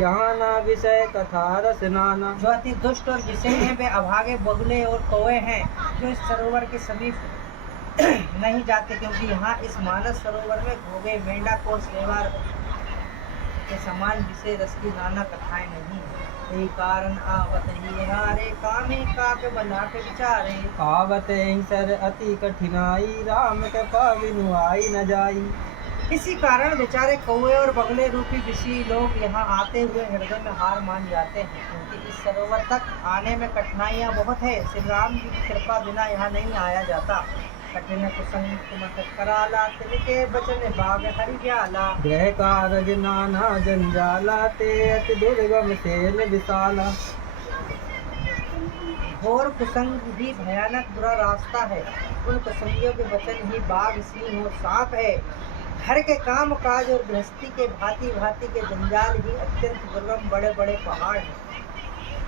यहाँ ना विषय कथा रस नाना। जो अति दुष्ट और विषय हैं वे अभागे बगुले और कौवे हैं, जो इस सरोवर के समीप नहीं जाते, क्योंकि यहाँ इस मानस सरोवर में घोगे मेंढक और सेवार के समान विषय रस की नाना कथाएं नहीं है। यही कारण आवत ही हारे कामे काके बना के विचारे। आवत ही सर अति कठिनाई राम के पाविनु आई न जाई। इसी कारण बेचारे कौवे और बगले रूपी ऋषि लोग यहाँ आते हुए हृदय में हार मान जाते हैं, क्योंकि इस सरोवर तक आने में कठिनाइयाँ बहुत है। श्री राम जी की कृपा बिना यहाँ नहीं आया जाता। कठिन कुसंग मत कराला तिनके बचन बाग हरियाला। ग्रह कागज नाना जंजाला ते अति दुर्गम सेन विशाला। घोर कुसंग ही भयानक बुरा रास्ता है, उन कुसंगियों के वचन ही बाघ सिंह और सांप है। घर के काम काज और गृहस्थी के भांति भांति के जंजाल ही अत्यंत दुर्गम बड़े बड़े पहाड़ हैं।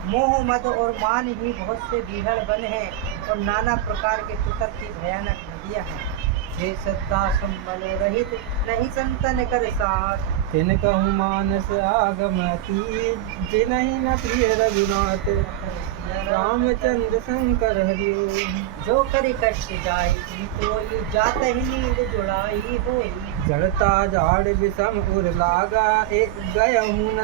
मोह मद और मान ही बहुत से बीहड़ बन हैं, और नाना प्रकार के कुतर की भयानक नदियाँ हैं। जे सद्दा संबल रहित नहीं संतन कर साथ। तिन कहूँ मानस आगमती जिनहि न प्रिय रघुनाथ। रामचंद्र शंकर हरिओ। जो करी कष्ट जाई तो जात ही नींद जुड़ाई होई। जड़ता जाड़ विषम उर लागा एक गयहूँ न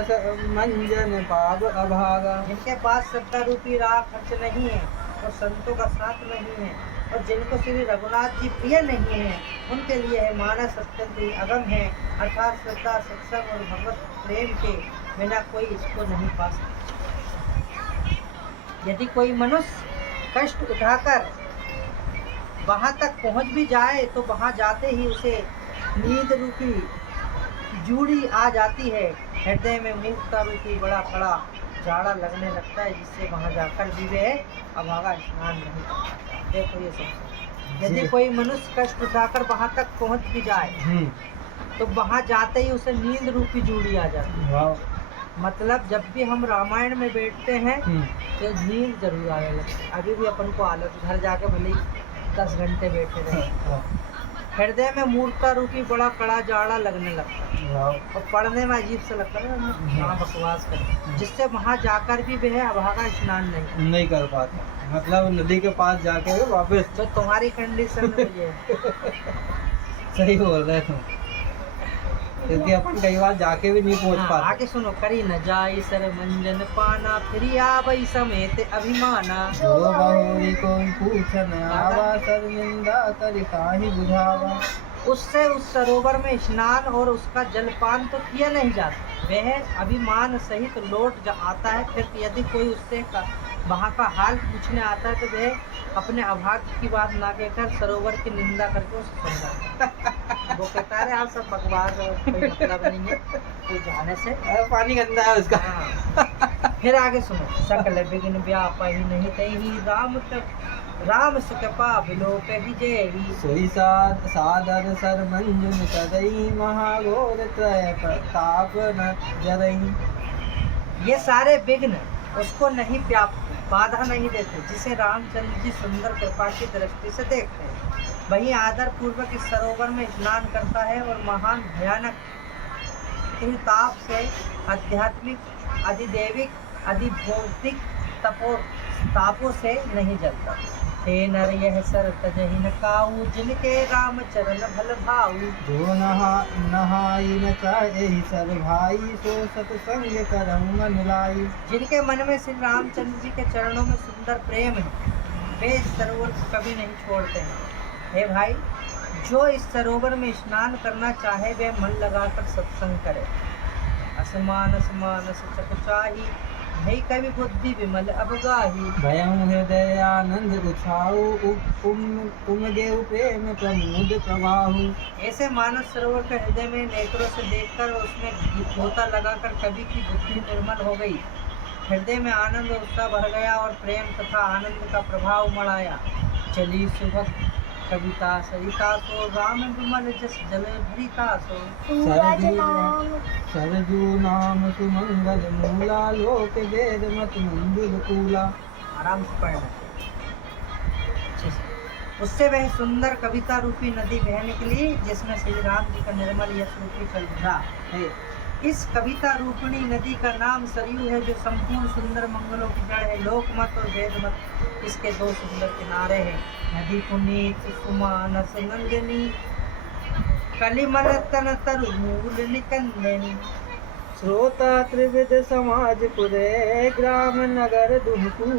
मंजन पाव अभागा। जिनके पास श्रद्धा रूपी राह खर्च नहीं है और संतों का साथ नहीं है, और जिनको श्री रघुनाथ जी प्रिय नहीं है, उनके लिए है मानस अत्यंत ही अगम है। अर्थात श्रद्धा सत्संग और भगवत प्रेम के बिना कोई इसको नहीं पा सकता। यदि कोई मनुष्य कष्ट उठाकर वहाँ तक पहुँच भी जाए तो वहाँ जाते ही उसे नींद रूपी जूड़ी आ जाती है। हृदय में मूर्खता रूपी बड़ा बड़ा जाड़ा लगने लगता है, जिससे वहाँ जाकर भी वह अभागा स्नान नहीं करता। देखो ये सब, यदि कोई मनुष्य कष्ट उठाकर वहाँ तक पहुँच भी जाए तो वहाँ जाते ही उसे नींद रूपी जूड़ी आ जाती है। मतलब जब भी हम रामायण में बैठते हैं तो नींद जरूर आने लगती है। अभी भी अपन को आलस, घर जाके भले ही 10 घंटे बैठे रहे, हृदय में मूर्खता रूपी बड़ा कड़ा जाड़ा लगने लगता है, और पढ़ने में अजीब सा लगता है वहाँ बकवास कर, जिससे वहाँ जाकर भी वह अभागा स्नान नहीं कर पाता। मतलब नदी के पास जाके वापस। तो तुम्हारी कंडीशन ये सही बोल रहे तुम, क्योंकि अपन कई बार जाके भी नहीं पहुंच पाते। आगे सुनो, करी न जाई सर मंजन पाना फिर आवई समेत अभिमाना। जो बहुरी कोई पूछन आवा शर्मिंदा करि काहि बुझावा। उससे उस सरोवर में स्नान और उसका जलपान तो किया नहीं जाता, वह अभिमान सहित लौट आता है। फिर यदि कोई उससे वहाँ का हाल पूछने आता है तो वह अपने अभाग्य की बात ना कहकर सरोवर की निंदा करके उसे समझाता। वो कहता है आप सब बकवास और कोई मतलब नहीं है, कोई जाने से पानी गंदा है उसका। फिर आगे सुनो, सकल विघ्न व्यापा ही नहीं तही राम सुकृपा विलोक ही जय। सोई सादर सर मंजुन करई महाघोर त्रय प्रताप न जरई। ये सारे विघ्न उसको नहीं बाधा नहीं देते, जिसे रामचंद्र जी सुंदर कृपा की दृष्टि से देखते हैं। वही आदर पूर्वक इस सरोवर में स्नान करता है और महान भयानक ताप से आध्यात्मिक, अधिदैविक, अधिभौतिक तापों से नहीं जलता। हे नर यह सर तजहि न काऊ, जिनके राम चरण भल भाऊ। जो नहाई न चाहे सर भाई, सो सतसंग करम मन लाई। जिनके मन में श्री रामचंद्र जी के चरणों में सुंदर प्रेम है, वे इस सरोवर को कभी नहीं छोड़ते हैं। हे भाई, जो इस सरोवर में स्नान करना चाहे वे मन लगाकर सत्संग करे। असमान असमान सचक चाही, भई कवि बुद्धि विमल अबगाही। भयं हृदय आनंद उछाऊ उमगे प्रेम प्रमोद प्रवाहु। ऐसे मानस सरोवर के हृदय में नेत्रों से देखकर उसमें गोता लगाकर कवि की बुद्धि निर्मल हो गई। हृदय में आनंद और उत्साह भर गया और प्रेम तथा आनंद का प्रभाव उमड़ आया। चली सुभग कविता सरिता सो राम विमल जस जल भरिता सो। सरजू नाम सुमंगल मूला लोक वेद मत मंजुल कूला। आराम से पढ़ना अच्छे से। उससे वह सुंदर कविता रूपी नदी बह निकली जिसमें श्री राम जी का निर्मल यश रूपी चल रहा है। इस कविता रूपिणी नदी का नाम सरयू है जो संपूर्ण सुंदर मंगलों की जड़ है। लोकमत और वेदमत इसके दो सुंदर किनारे हैं। नदी पुनीत सुमानस नंदिनी कलिमल तन तरु मूल निकंदनी। श्रोता त्रिविध समाज पुरे ग्राम नगर दुहकूल।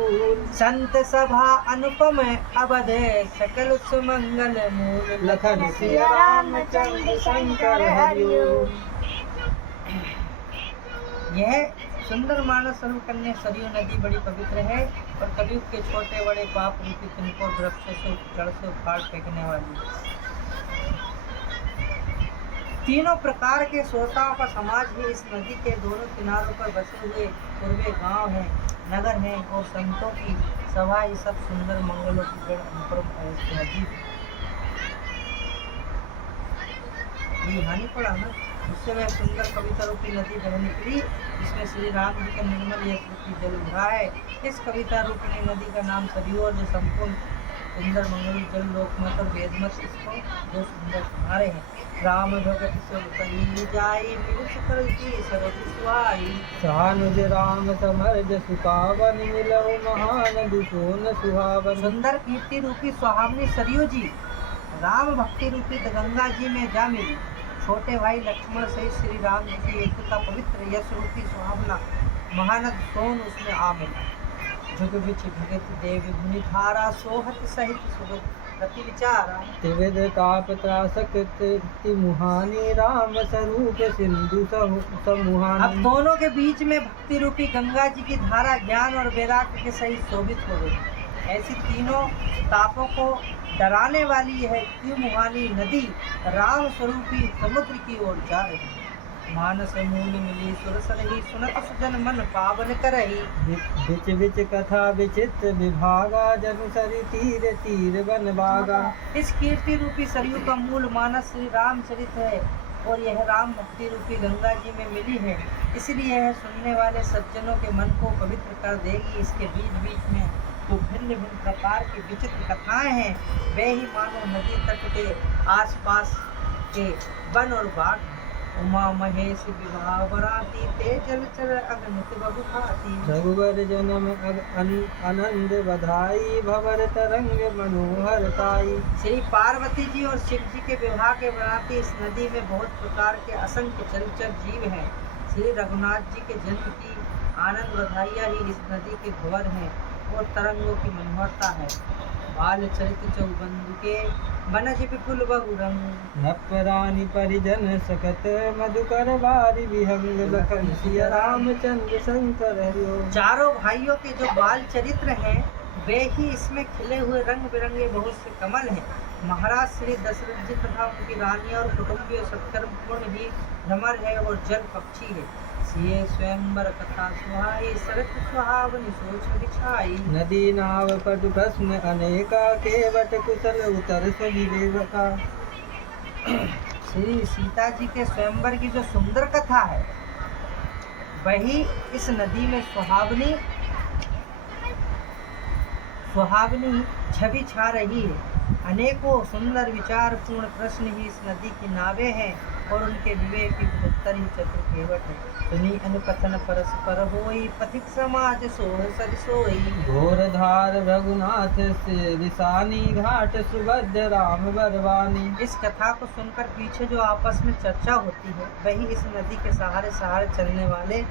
संत सभा अनुपम अवध सकल सुमंगल मूल। लखन सिया रामचंद्र शंकर हरिओ। यह सुंदर मानस सरोवर कन्या सरयू नदी बड़ी पवित्र है और कलयुग के छोटे बड़े पाप रूपी तिनको वृक्षों से जड़ से उखाड़ फेंकने वाली। तीनों प्रकार के श्रोताओं का समाज ही इस नदी के दोनों किनारों पर बसे हुए पूर्वे गांव हैं, नगर हैं और संतों की सभा। ये सब सुंदर मंगलों की जड़ नदी। ये हानि पड़ा ना। उससे वह सुंदर कविता रूपी नदी बह निकली जिसमें श्री राम जी का निर्मल यश रूपी जल भरा है। इस कविता रूपी नदी का नाम सरयू और जो संपूर्ण सुंदर मंगल जल लोकमत और वेदमत इसको दो सुंदर किनारे हैं। राम भगत सो कही जाई मिल कर की सरज सुहाई। सहानुज राम समर्ज सुकावन मिलऊ महान दुसोन सुहावन। सुंदर कीर्ति रूपी सुहावनी सरयू जी राम भक्ति रूपी गंगा जी में जा मिली। छोटे भाई लक्ष्मण सहित श्री राम जी की एकता पवित्र यश रूपी सुहावना महानद सोन उसमें आ मिला। जुग विच भगत देव गुनि धारा सोहत सहित सुगत प्रति विचारा। त्रिविध ताप त्रासक मुहानी राम स्वरूप सिंधु समुहानी। अब दोनों के बीच में भक्ति रूपी गंगा जी की धारा ज्ञान और वैराग्य के सहित शोभित हो गई। ऐसी तीनों तापों को डराने वाली यह त्रिमुहानी नदी राम स्वरूपी समुद्र की ओर जा रही। मानस मूल मिली सुरसर ही सुनत सुजन मन पावन करही। बिच बिच कथा विचित्र विभागा जन सरि तीर तीर वन बागा। इस कीर्ति रूपी सरयू का मूल मानस श्री रामचरित है और यह राम भक्ति रूपी गंगा जी में मिली है, इसलिए यह सुनने वाले सज्जनों के मन को पवित्र कर देगी। इसके बीच बीच में जो भिन्न भिन्न प्रकार की विचित्र कथाएं हैं वे ही मानो नदी तट के आसपास के वन और बाग। उमा महेश विवाह बराती तेजल चर अगणित बहु भांति। रघुवर जन्म आनंद बधाई भवर तरंग मनोहर ताई। श्री पार्वती जी और शिव जी के विवाह के बराती इस नदी में बहुत प्रकार के असंख्य चलचर जीव हैं। श्री रघुनाथ जी के जन्म की आनंद बधाइयाँ ही इस नदी के भंवर हैं और तरंगों की मनोहरता है। बाल चरित चौबंदु के बनज विपुल बहु रंग। नपरानी परिजन सकत मधुकर बारी विहंग लखन सिया रामचंद्र शंकर हरिओ। चारों भाइयों के जो बाल चरित्र हैं वे ही इसमें खिले हुए रंग बिरंगे बहुत से कमल हैं। महाराज श्री दशरथ जी तथा उनकी रानी और कुटुंबीय सत्कर्म पूर्ण ही भ्रमर है और जल पक्षी है। सिए स्वयंवर कथा सुहाई सरत सुहावनी सोच बिछाई। नदी नाव पटु प्रश्न अनेका केवट कुशल उतर विवेका। श्री सीता जी के स्वयंवर की जो सुंदर कथा है वही इस नदी में सुहावनी छवि छा रही है। अनेकों सुंदर विचार पूर्ण प्रश्न ही इस नदी की नावें हैं और उनके विवेक की उत्तर ही चतुर केवट है। सुनी अनुकथन परस्पर होई पथिक समाज सोह सद सोई। घोर धार रघुनाथ से रिसानी घाट सुभद्र राम बरवानी। इस कथा को सुनकर पीछे जो आपस में चर्चा होती है वही इस नदी के सहारे सहारे चलने वाले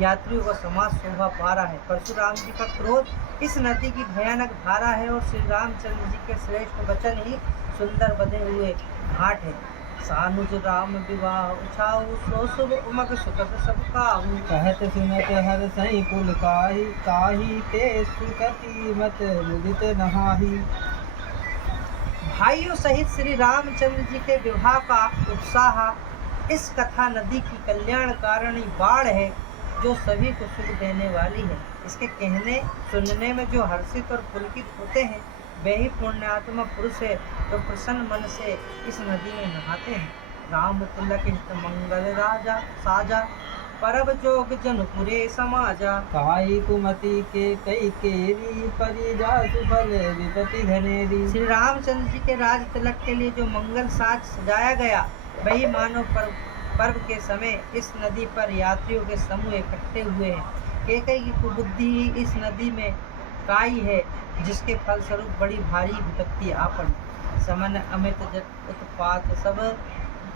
यात्रियों का समाज शोभा पा रहा है। परशुराम जी का क्रोध इस नदी की भयानक धारा है और श्री रामचंद्र जी के श्रेष्ठ वचन ही सुंदर बने हुए घाट है। सानुज राम विवाह उछाऊ, सो शुभ उमग सुखद सब काहू। कहत सुनत हर सही कुल काही, काही ते सुखती मत मुदित नहाही। भाइयों सहित श्री रामचंद्र जी के विवाह का उत्साह इस कथा नदी की कल्याणकारिणी बाढ़ है जो सभी को सुख देने वाली है। इसके कहने सुनने में जो हर्षित और पुलकित होते हैं वे ही पुण्यात्मा पुरुष है जो प्रसन्न मन से इस नदी में नहाते हैं। राम तिलक हित मंगल राजा साजा, परब जोग जनपुरे समाजा। काई कुमति के कई केरी, परिजा सुफल विपति घनेरी। श्री रामचंद्र जी के राज तिलक के लिए जो मंगल साज सजाया गया वही मानव पर्व के समय इस नदी पर यात्रियों के समूह इकट्ठे हुए हैं। केकई की कुबुद्धि ही इस नदी में काई है जिसके फलस्वरूप बड़ी भारी विपत्ति आ पड़ी। समन अमित जत उत्पात सब,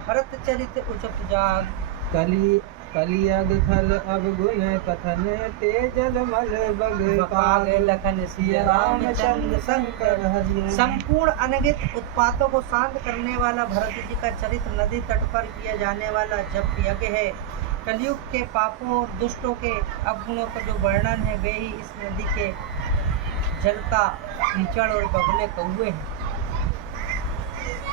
भरत चरित उचट जाग। कलियग खल अब गुण कथन, तेजल मल बग पाग लखन सिया रामचंद्र शंकर हरि। संपूर्ण अनगित उत्पातों को शांत करने वाला भरत जी का चरित्र नदी तट पर किया जाने वाला जप यज्ञ है। कलयुग के पापों और दुष्टों के अवगुणों का जो वर्णन है वे ही इस नदी के जल का कीचड़ और बगले कौए हैं।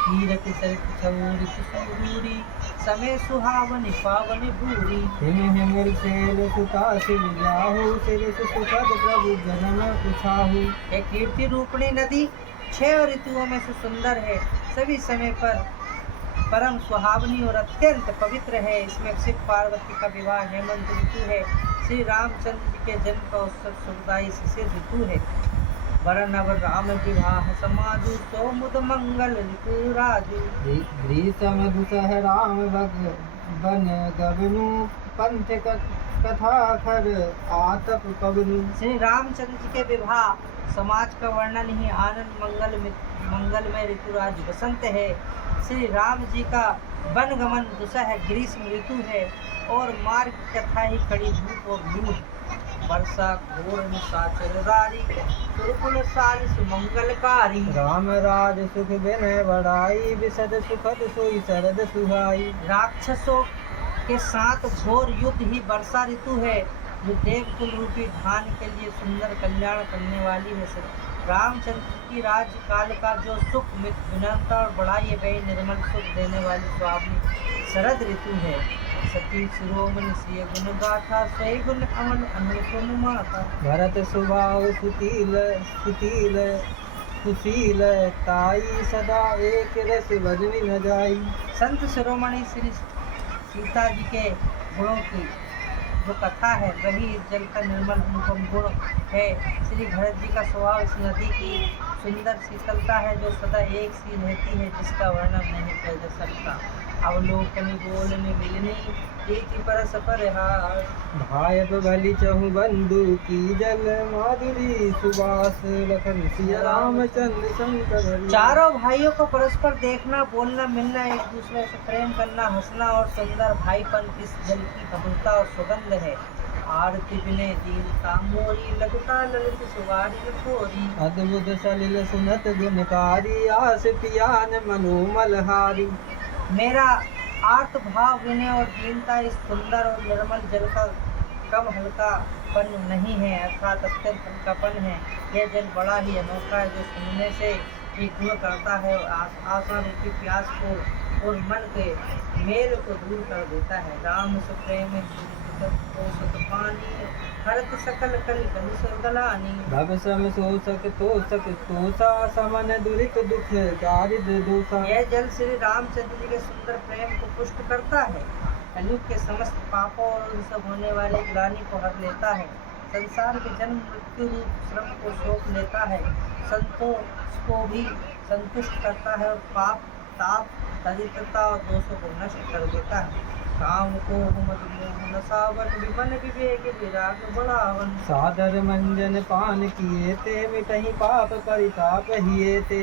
कीरति सरित छऊरी सुसूरी, समय सुहावनी पावनी भूरी। हिम हिमिर शेर सुता सिर जाहु, सिर सुखद प्रभु जनम उछाहु। ये कीर्ति रूपणी नदी 6 ऋतुओं में से सुंदर है, सभी समय पर परम सुहावनी और अत्यंत पवित्र है। इसमें शिव पार्वती का विवाह हेमंत ऋतु है। श्री रामचंद्र जी के जन्म का उत्सव सुखदायी शिशिर ऋतु है। वरण अब राम विवाह समाजु, सो मुद मंगल ऋतु राजु। ग्रीसम दुसह राम बग बन गबनु, पंथ कथा खर आतप पवनु। श्री रामचंद्र जी के विवाह समाज का वर्णन ही आनंद मंगलमय ऋतुराज बसंत है। श्री राम जी का वन गमन दुसह ग्रीष्म ऋतु है और मार्ग कथा ही कड़ी धूप और लू है। वर्षा घोर निशाचर रारी, सुरकुल सालिस मंगलकारी। राम राज सुख बिन बड़ाई, विशद सुखद सोई शरद सुहाई। राक्षसों के साथ घोर युद्ध ही वर्षा ऋतु है जो देवकुल रूपी धान के लिए सुंदर कल्याण करने वाली है। रामचंद्र की राज्य काल का जो सुख विनम्रता और बड़ाई है वही निर्मल सुख देने वाली सुहावनी शरद ऋतु है। सती शिरोमणि सिय गुण गाथा, सही गुण अमन अनुपम माता। भरत सुभाव सुशील सुशील सुशील, ताई सदा एक रस बजनी न जाई। संत शिरोमणि श्री सीता जी के गुणों की जो कथा है वही जल का निर्मल अनुपम गुण है। श्री भरत जी का स्वभाव इस नदी की सुंदर शीतलता है जो सदा एक सी रहती है, जिसका वर्णन नहीं किया जा सकता। अवलोकन बोलने मिलनी, प्रीति परस परिहार। भायब भली चहु बंधु की जल, माधुरी सुबास लखन सिया रामचंद्र शंकर हरि। चारों भाइयों को परस्पर देखना, बोलना, मिलना, एक दूसरे से प्रेम करना, हंसना और सुंदर भाईपन इस जल की मधुरता और सुगंध है। आरती विनय दीन कामोरी, लगता ललित सुवारी थोरी। अद्भुत सलिल सुनत गुणकारी, आस पियान मनोमल हारी। मेरा आर्त भाव विनय और दीनता इस सुंदर और निर्मल जल का कम हल्कापन नहीं है, अर्थात अत्यंत हल्कापन है। यह जल बड़ा ही अनोखा है जो सुनने से भी गुण करता है और आशा रूपी प्यास को और मन के मेल को दूर कर देता है। राम से प्रेम पानी, हरत सकल कल गलानी। भव सम सोसक तोसक तोसा, समन दुरित दुख दारिद्र दोषा। यह जल श्री रामचंद्र जी के सुंदर प्रेम को पुष्ट करता है, कलयुग के समस्त पापों और उनसे होने वाली ग्लानि को हर लेता है, संसार के जन्म मृत्यु रूप श्रम को सोख लेता है, संतोष को भी संतुष्ट करता है और पाप ताप दरिद्रता और दोषों को नष्ट कर देता है। काम को मद मोह नसावन, विवन विवेक विराग बढ़ावन। सादर मंजन पान किए ते, मिटहि पाप परिताप हिए ते।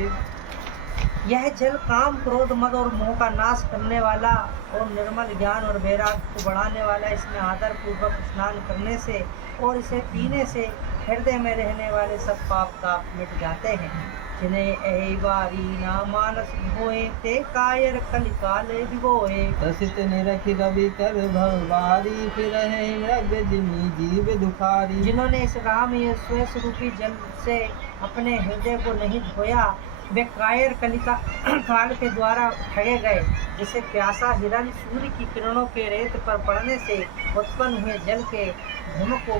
यह जल काम क्रोध मद और मोह का नाश करने वाला और निर्मल ज्ञान और वैराग्य को बढ़ाने वाला। इसमें आदर पूर्वक स्नान करने से और इसे पीने से हृदय में रहने वाले सब पाप ताप मिट जाते हैं। जिन्हें यही बारी ना मानस होए ते कायर कलिकाल विभोए। रसित निरखि रवि कर भवबारी फिर है मृग जिमी जीव दुखारी। जिन्होंने इस राम यशस्व स्वरूपी जल से अपने हृदय को नहीं धोया वे कायर कलिका काल के द्वारा ठगे गए। जिसे प्यासा हिरण सूर्य की किरणों के रेत पर पड़ने से उत्पन्न हुए जल के धूम को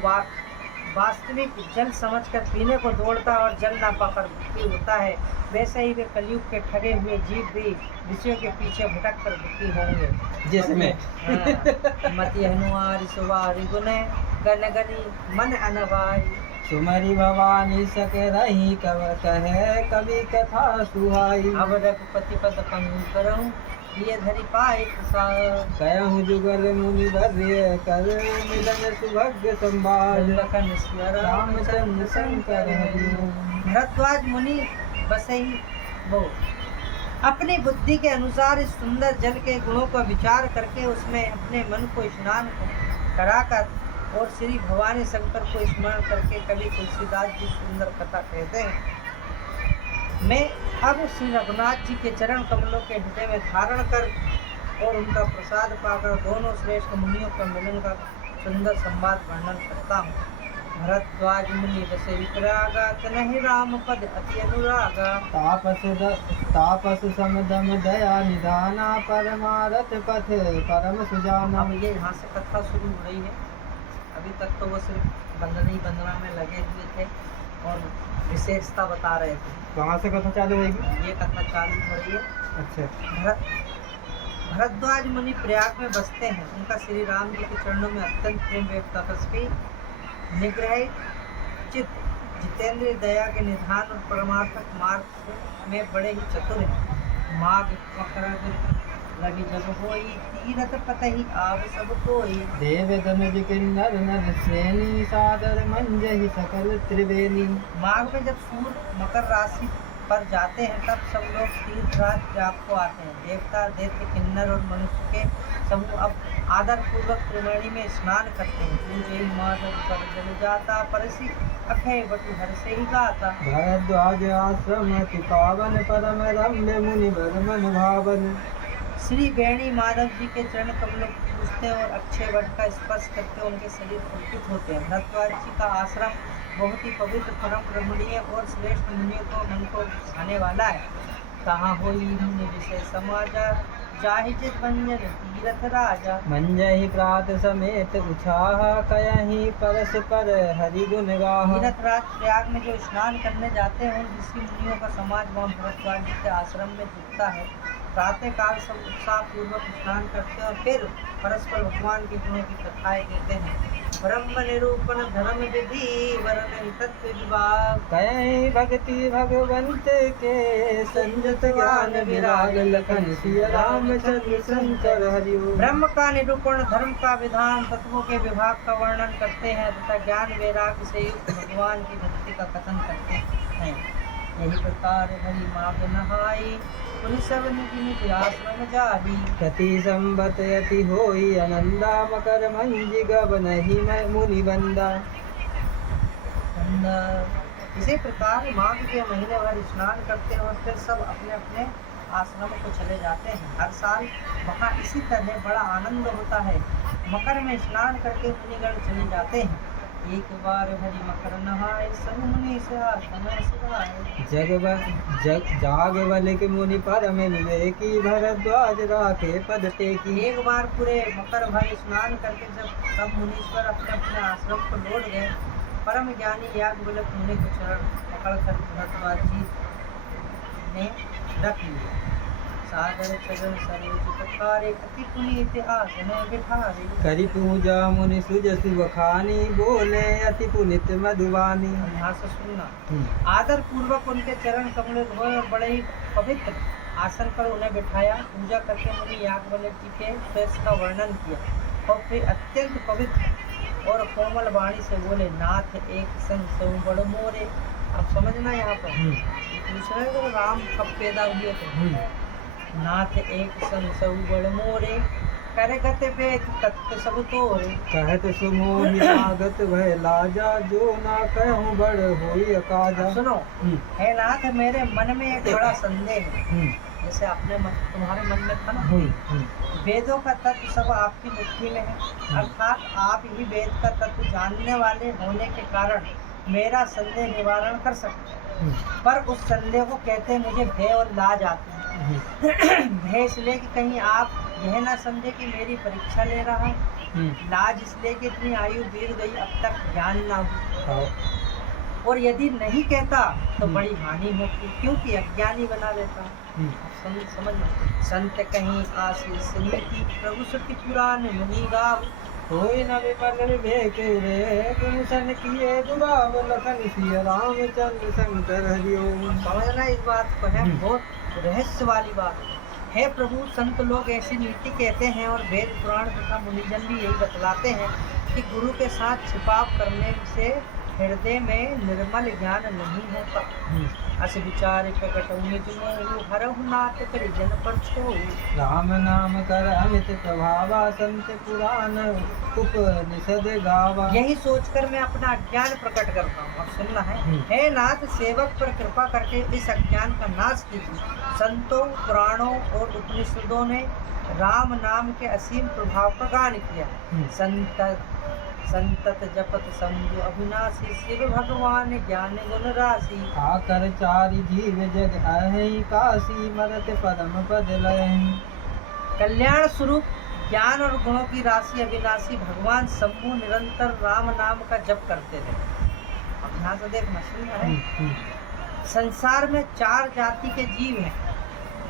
वास्तविक जल समझकर पीने को दौड़ता और जल ना पाकर दुखी होता है, वैसे ही वे कलयुग के ठगे हुए जीव भी विषयों के पीछे भटक कर दुखी होंगे। जिसमें मति हनुआर सुवारी गुण गन गनी मन अनवाई। सुमरि भवानी सक रही कव कहे कवि कथा सुहाई। अब रघुपति पद पंग करऊं ये धरि पाए प्रसाद। कहूँ जुगल मुनि वर्य कर मिलन सुभग संभाल। लखन स्वर रामचंद्र शंकर हरि ओम। भरद्वाज मुनि बसई वो अपनी बुद्धि के अनुसार इस सुंदर जल के गुणों का विचार करके उसमें अपने मन को स्नान कराकर और श्री भवानी शंकर को स्मरण करके कवि तुलसीदास जी सुंदर कथा कहते हैं। मैं अब श्री रघुनाथ जी के चरण कमलों के हृदय में धारण कर और उनका प्रसाद पाकर दोनों श्रेष्ठ मुनियों का मिलन का सुंदर संवाद वर्णन करता हूँ। भरद्वाज मुनि बसे विपरागा तनहि राम पद अति अनुरागा। तापस समदम दया निदाना परमारथ पथ परम सुजाना। अब ये यहाँ से कथा शुरू हो रही है। अभी तक तो वो सिर्फ बंदना में लगे हुए थे और विशेषता बता रहे थे। कहाँ से कथा चालू होगी? ये कथा चालू हो रही है। अच्छा। भरद्वाज मुनि प्रयाग में बसते हैं। उनका श्री राम जी के चरणों में अत्यंत प्रेम वे तपस्वी निग्रह चित्त जितेंद्र दया के निधान और परमार्थक मार्ग में बड़े ही चतुर हैं। माघ मकर रवि जब होई तीरथ पतहि आव सब कोई। देव धनुज किन्नर नर श्रेणी सादर मंजहि सकल त्रिवेणी। माघ में जब सूर्य मकर राशि पर जाते हैं तब सब लोग तीर्थराज प्रयाग को आते हैं। देवता दैत्य किन्नर और मनुष्य के समूह अब आदर पूर्वक त्रिवेणी में स्नान करते हैं। पूजे माधव पर जल जाता परसी अखय बटु हर से ही गाता। भरद्वाज आश्रम अति पावन परम रम्य मुनि बरमन भावन। श्री बेणी माधव जी के चरण कमलों को पूजते हैं और अक्षय वट का स्पर्श करके उनके शरीर पुलकित होते हैं। भरद्वाज जी का आश्रम बहुत ही पवित्र परम रमणीय और श्रेष्ठ मुनियों को मन को भाने वाला है। कहाँ होई मुनि विषय समाजा जाहि जित मंजन तीरथ राजा। मंजहि प्रात समेत उछाह कयहि परस पर हरि गुण गाह। तीर्थराज प्रयाग में जो स्नान करने जाते हैं उन ऋषि मुनियों का समाज वहाँ भरद्वाज जी के आश्रम में जुटता है। प्रातः काल सब उत्साह पूर्वक स्नान करते हैं और फिर परस्पर भगवान के गुणों की कथाएं कहते हैं। ब्रह्म निरूपण धर्म विधि वरण तत्व विभाग। कयहि भक्ति भगवंत के संजत ज्ञान विराग लखन सिय रामचंद्र शंकर हरि ओम। ब्रह्म का निरूपण धर्म का विधान तत्वों के विभाग का वर्णन करते हैं तथा ज्ञान वैराग्य से युक्त भगवान की भक्ति का कथन करते हैं। यही प्रकार हरि माघ नहाई पुनि सब निज निज आश्रम जाही। कति संबत यति होई आनंदा मकर मंजि गबनहि मुनि बंदा। इसी प्रकार माघ के महीने भर स्नान करते हैं और फिर सब अपने अपने आश्रम को चले जाते हैं। हर साल वहाँ इसी तरह बड़ा आनंद होता है। मकर में स्नान करके मुनिगण चले जाते हैं। एक बार हरि मकर नहाए सब मुनि से आसन सिधाए। जाग बल के मुनि परम विवेकी भरद्वाज राखे पद टेकी। एक बार पूरे मकर भर स्नान करके जब सब मुनीश्वर अपने अपने आश्रम को लौट गए परम ज्ञानी याज्ञवल्क्य मुनि को चरण पकड़कर भरद्वाज जी ने रख लिए। सागर चरण सरोज पखारे अति पुनीत आसन बिठारे। करि पूजा मुनि सुजसु बखानी बोले अति पुनित मधुबानी। यहाँ से सुनना आदर पूर्वक उनके चरण कमल धोए और बड़े ही पवित्र आसन पर उन्हें बिठाया। पूजा करके मुनि याज्ञवल्क्य जी के श्रेष्ठ का वर्णन किया और फिर अत्यंत पवित्र और कोमल वाणी से बोले नाथ एक संग सौ बड़ मोरे। अब समझना यहाँ पर पूछ रहे तो राम कब पैदा हुए थे। नाथ एक संग सौ बड़ मोरे करे गते वेद तत्व सब तोरे। कहत सुमोहि लागत भय लाजा, जो ना कहूँ बड़ होई अकाजा। सुनो, हे नाथ मेरे मन में एक बड़ा संदेह है। जैसे अपने मन, तुम्हारे मन में था ना, वेदों का तत्व सब आपकी मुट्ठी में है, अर्थात आप ही वेद का तत्व जानने वाले होने के कारण मेरा संदेह निवारण कर सकते हैं। पर उस संदेह को कहते हैं मुझे भय और लाज आती है। भय इसलिए कि कहीं आप यह ना समझे कि मेरी परीक्षा ले रहा हूँ, लाज इसलिए कि इतनी आयु बीत गई अब तक ज्ञान ना हो, और यदि नहीं कहता तो बड़ी हानि होती, क्योंकि अज्ञानी बना देता। समझना, संत कहीं आशीष नीति, प्रभु श्रुति पुराण मुनि गाव, कोई न विमल विवेक रे, गुण सन किए दुराव, लखन सिय रामचंद्र शंकर हरिओम। समझना इस बात को है, बहुत रहस्य वाली बात है प्रभु। संत लोग ऐसी नीति कहते हैं और वेद पुराण तथा मुनिजन भी यही बतलाते हैं कि गुरु के साथ छिपाव करने से हृदय में निर्मल ज्ञान नहीं होता। अस विचार प्रकट निज मोह, हरहु नाथ परिजन पर छोड़। राम नाम कर अमित प्रभावा, संत पुराण उपनिषद गावा। यही सोचकर मैं अपना अज्ञान प्रकट करता हूँ। अब सुनना है, हे नाथ सेवक पर कृपा करके इस अज्ञान का नाश कीजिए। संतों, पुराणों और उपनिषदों ने राम नाम के असीम प्रभाव का गान किया। संतत जपत शंभु अविनाशी, शिव भगवान ज्ञान गुण राशि। आकर चारि जीव जग अहि, काशी मरत परम पद लहि। कल्याण स्वरूप ज्ञान और गुणों की राशि अविनाशी भगवान शंभु निरंतर राम नाम का जप करते थे। अब यहाँ से देखना सुनना है, संसार में 4 जाति के जीव हैं।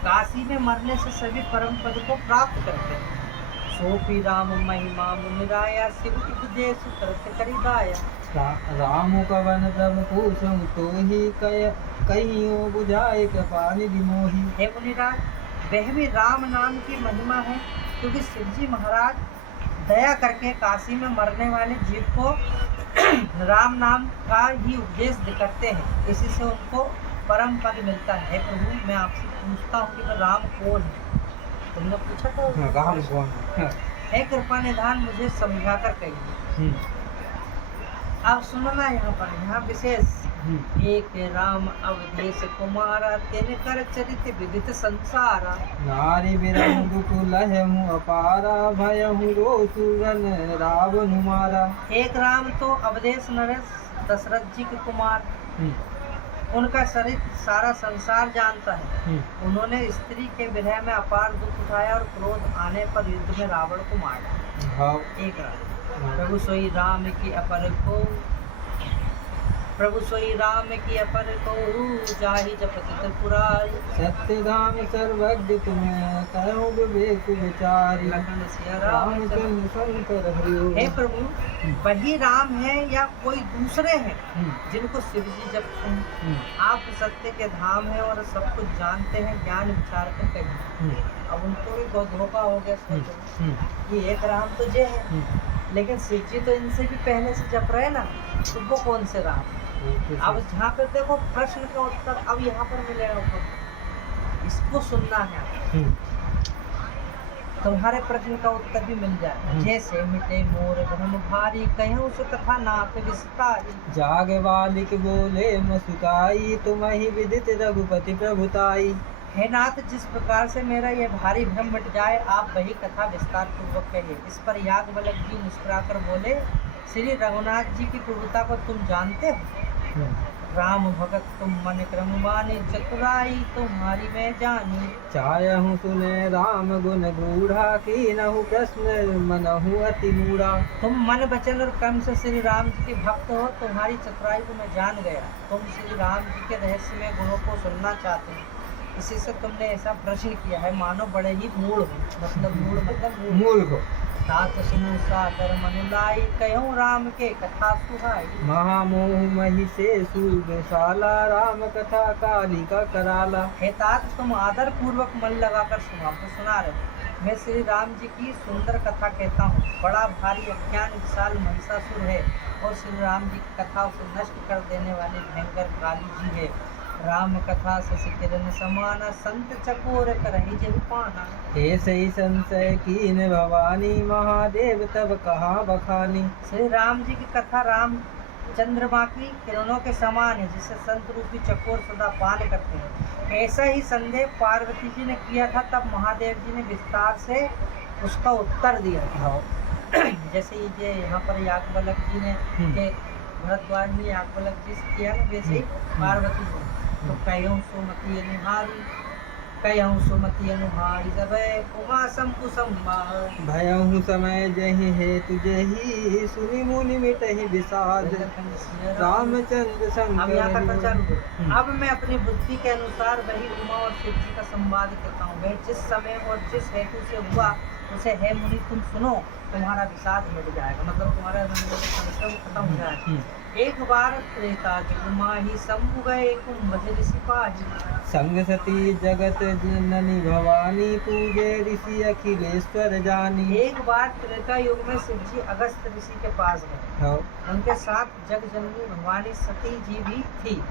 काशी में मरने से सभी परम पद को प्राप्त करते हैं। सोपी राम महिमा मुनिराया, शिव उपदेश करत करिदाया। राम कवन प्रभु पूछूं, तो ही कहियो बुझाए कृपा निधि मोहि। हे मुनिराज, वह भी राम नाम की महिमा है, क्योंकि शिव जी महाराज दया करके काशी में मरने वाले जीव को राम नाम का ही उपदेश करते हैं। इसी से उनको परम पद मिलता है। प्रभु मैं आपसे पूछता हूँ कि राम कौन है? तुमने पूछा था, राम कौन है? हे कृपा निधान मुझे समझा कर कहिए। अब सुनना यहाँ विशेष, एक राम अवधेश कुमारा, तेने कर चरित विदित संसारा। नारी बिरंग दुकुल हूँ अपारा, भय हूँ रोसुरन रावण मारा। एक राम तो अवधेश नरेश दशरथ जी के कुमार, उनका शरीर सारा संसार जानता है। उन्होंने स्त्री के विरह में अपार दुख उठाया और क्रोध आने पर युद्ध में रावण को मार डाला। एक राम। प्रभु सोई राम की अपर को, प्रभु सोई राम की अपर को, जाहि जपत पुरारी। सत्य धाम सर्वज्ञ तुम्हें, कहो विवेक विचारी। लखन सिया रामचंद्र शंकर हरिओम। हे प्रभु, वही राम है या कोई दूसरे हैं जिनको शिव जी जपते हैं? आप सत्य के धाम है और सब कुछ जानते हैं, ज्ञान विचार कर कहिए। अब उनको भी बहुत धोखा हो गया, सोचो ये एक राम तो जे है, लेकिन शिव जी तो इनसे भी पहले से जप रहे ना, तो वो कौन से राम? अब जहाँ पे देखो प्रश्न का उत्तर अब यहाँ पर मिलेगा, इसको सुनना है। तुम्हारे प्रश्न का उत्तर भी मिल जाए। जैसे मिटे मोर धन भारी, कहूँ सो कथा नाथ विस्तारी। जाग बालिक बोले मसुकाई, तुम ही विदित रघुपति प्रभुताई। हे नाथ, जिस प्रकार से मेरा ये भारी भ्रम मिट जाए, आप वही कथा विस्तार पूर्वक कहिए। इस पर याज्ञवल्क्य जी मुस्कुराकर बोले, श्री रघुनाथ जी की प्रभुता को तुम जानते हो? राम भगत तुम मन क्रम माने, चतुराई तुम्हारी मैं जानी। चाहूँ सुने राम गुण गूढ़ा, कीनहु प्रश्न मनहु अति मूढ़ा। तुम मन वचन और कर्म से श्री राम जी के भक्त हो, तुम्हारी चतुराई को मैं जान गया। तुम श्री राम जी के रहस्यमय गुणों को सुनना चाहते हो, इसी से तुमने ऐसा प्रश्न किया है, मानो बड़े ही मूढ़ हो। मतलब मूढ़ मतलब मूर्ख हो। तात सुनु सादर मन लाई, कहूँ राम के कथा सुहाई। महामोह मही से सूरशाला, राम कथा काली का कराला। हे तात, तुम आदर पूर्वक मन लगाकर सुना, तो सुना रहे। मैं श्री राम जी की सुंदर कथा कहता हूँ। बड़ा भारी अज्ञान विशाल महिषासुर है और श्री राम जी की कथा उसे नष्ट कर देने वाली भयंकर काली जी है। राम कथा शशि किरण समाना संत चकोर करहि जेहु पाना। हे सही संशय कीन भवानी महादेव तब कहाँ बखानी। श्री राम जी की कथा राम चंद्रमा की किरणों के समान है, जिसे संत रूपी चकोर सदा पान करते हैं। ऐसा ही संदेह पार्वती जी ने किया था, तब महादेव जी ने विस्तार से उसका उत्तर दिया था। जैसे ये यहाँ पर याज्ञवल्क्य जी ने के भरद्वाज में याज्ञवल्क्य जी से किया ना, वैसे ही पार्वती जी तो कहूँ सुमति अनुहारी, कहूँ सुमति अनुहारी जब उमा शंभु संवार। भयहु समय जहि हेतु जहि सुनि मुनि मिटहि विषाद। रामचंद्र अब यहाँ तक तो चालू है। हम्म। अब मैं अपनी बुद्धि के अनुसार वही उमा और शिव जी का संवाद करता हूँ। वह जिस समय और जिस हेतु से हुआ उसे है मुनि तुम सुनो, तुम्हारा विषाद मिट जाएगा, मतलब तुम्हारा संशय खत्म हो जाएगा। एक बार त्रेता युग माही शंभु गए कुंभ ऋषि पाही। संग सती जगत जननी भवानी पूजे ऋषि अखिलेश्वर जानी। एक बार त्रेता युग में शिव जी अगस्त ऋषि के पास गए। हाँ। उनके साथ जग जननी भवानी सती जी भी थी।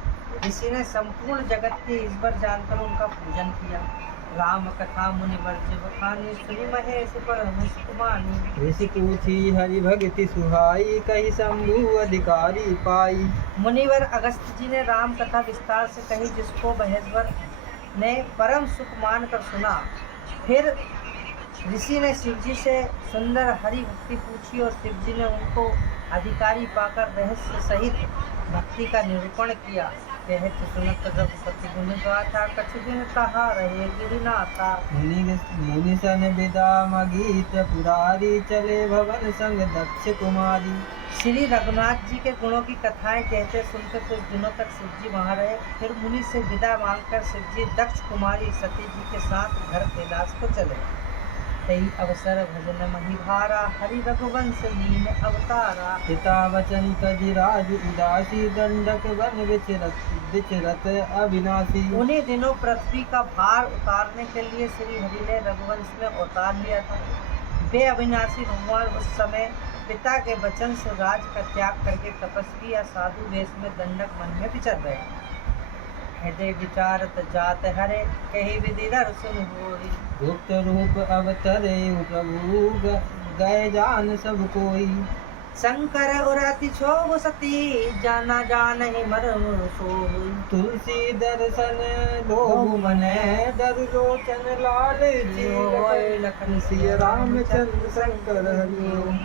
ऋषि ने संपूर्ण जगत के ईश्वर जानकर उनका पूजन किया। राम कथा मुनि वर्ज बखानी सुनि महेश परम सुकुमानी। ऋषि पूछी हरि भगति सुहाई कही शंभु अधिकारी पाई। मुनिवर अगस्त जी ने राम कथा विस्तार से कही, जिसको महेश्वर ने परम सुख मान कर सुना। फिर ऋषि ने शिव जी से सुंदर हरि भक्ति पूछी और शिव जी ने उनको अधिकारी पाकर रहस्य सहित भक्ति का निरूपण किया। कहत सुनत रघुपति गुण गाथा कछु दिन कहा रहे गिरिनाथा। मुनि सन विदा मगीत पुरारी चले भवन संग दक्ष कुमारी। श्री रघुनाथ जी के गुणों की कथाएं कहते सुनते कुछ दिनों तक शिव जी वहाँ रहे। फिर मुनि से विदा मांगकर शिव जी दक्ष कुमारी सती जी के साथ घर कैलाश को चले। तई अवसर भजन महिभारा हरि रघुवंश लीन अवतारा। पिता वचन तजि राज उदासी दंडक वन विचरत अविनाशी। उन्हीं दिनों पृथ्वी का भार उतारने के लिए श्री हरि ने रघुवंश में अवतार लिया था। वे अविनाशी भगवान उस समय पिता के वचन से राज का त्याग करके तपस्वी या साधु वेश में दंडक वन में विचर रहे। हृदय विचारत जात हरे कही विधि दर्शन होई। गुप्त रूप अवतरे प्रभु गए जान सब कोई। शंकर और अति क्षोभ सती जाना जान ही मरम सोई। तुलसी दर्शन लोभ मने डर लोचन लाल जी लखन सिय रामचंद्र शंकर हरिओम।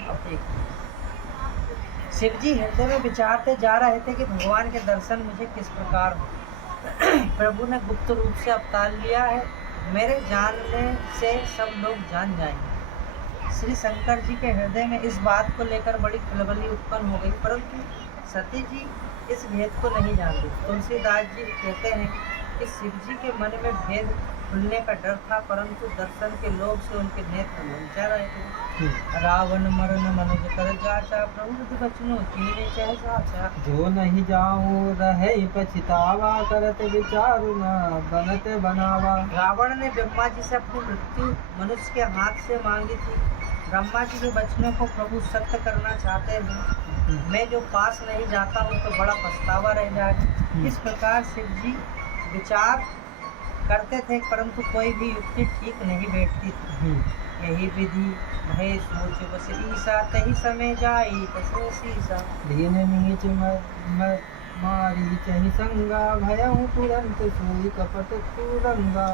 शिव जी हृदय में विचारते जा रहे थे कि भगवान के दर्शन मुझे किस प्रकार हो। प्रभु ने गुप्त रूप से अवतार लिया है, मेरे जानने से सब लोग जान जाएंगे। श्री शंकर जी के हृदय में इस बात को लेकर बड़ी खलबली उत्पन्न हो गई, परंतु सती जी इस भेद को नहीं जानती। तुलसीदास जी कहते हैं कि शिव जी के मन में भेद खुलने का डर था, परंतु दर्शन के लोभ से उनके नेत्र ललचा रहे थे। रावण मरण मनुज कर जाचा प्रभु बचनो कीने चह साचा। जो नहीं जाऊं रहे पछतावा करत विचारु न बनत बनावा। रावण ने ब्रह्मा जी से अपनी मृत्यु मनुष्य के हाथ से मांगी थी। ब्रह्मा जी के वचनों को प्रभु सत्य करना चाहते हैं। मैं जो पास नहीं जाता हूँ तो बड़ा पछतावा रह जाएगा। इस प्रकार शिव जी विचार करते थे, परंतु कोई भी युक्ति ठीक नहीं बैठती थी। यही विधि भय सोच बस ईसा तही समय जाई तसे सीसा। दीन नीच मारी चहि संगा भयहु तुरंत सोई कपट कुरंगा।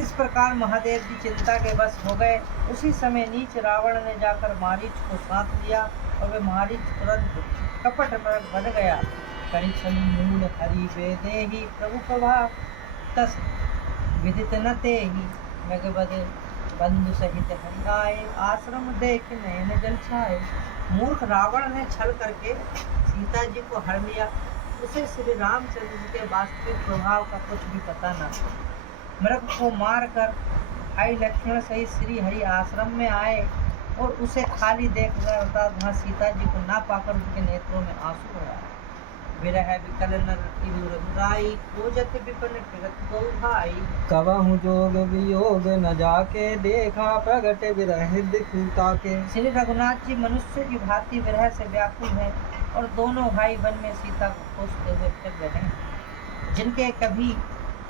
इस प्रकार महादेव जी चिंता के बस हो गए। उसी समय नीच रावण ने जाकर मारीच को साथ लिया और वे मारीच तुरंत कपट पर बन गया। करी छली मूल हरि वेदेहि प्रभु प्रभाव तस विदित न तेहि। मगबद बंधु सहित हरि आए आश्रम देख नयन जल छाए। मूर्ख रावण ने छल करके सीता जी को हर लिया। उसे श्री रामचंद्र जी के वास्तविक प्रभाव का कुछ भी पता न था। मृग को मारकर भाई लक्ष्मण सहित श्री हरि आश्रम में आए और उसे खाली देखकर अर्थात वहाँ सीता जी को ना पाकर उनके नेत्रों में आंसू भरा। विरह विकल नर रघुराई खोजत विपिन फिरत गो भाई। कबहु जोग वियोग न जाके देखा प्रगट विरह दिखता के। श्री रघुनाथ जी मनुष्य की भांति विरह से व्याकुल है और दोनों भाई वन में सीता को खोजते हुए फिर रहे हैं। जिनके कभी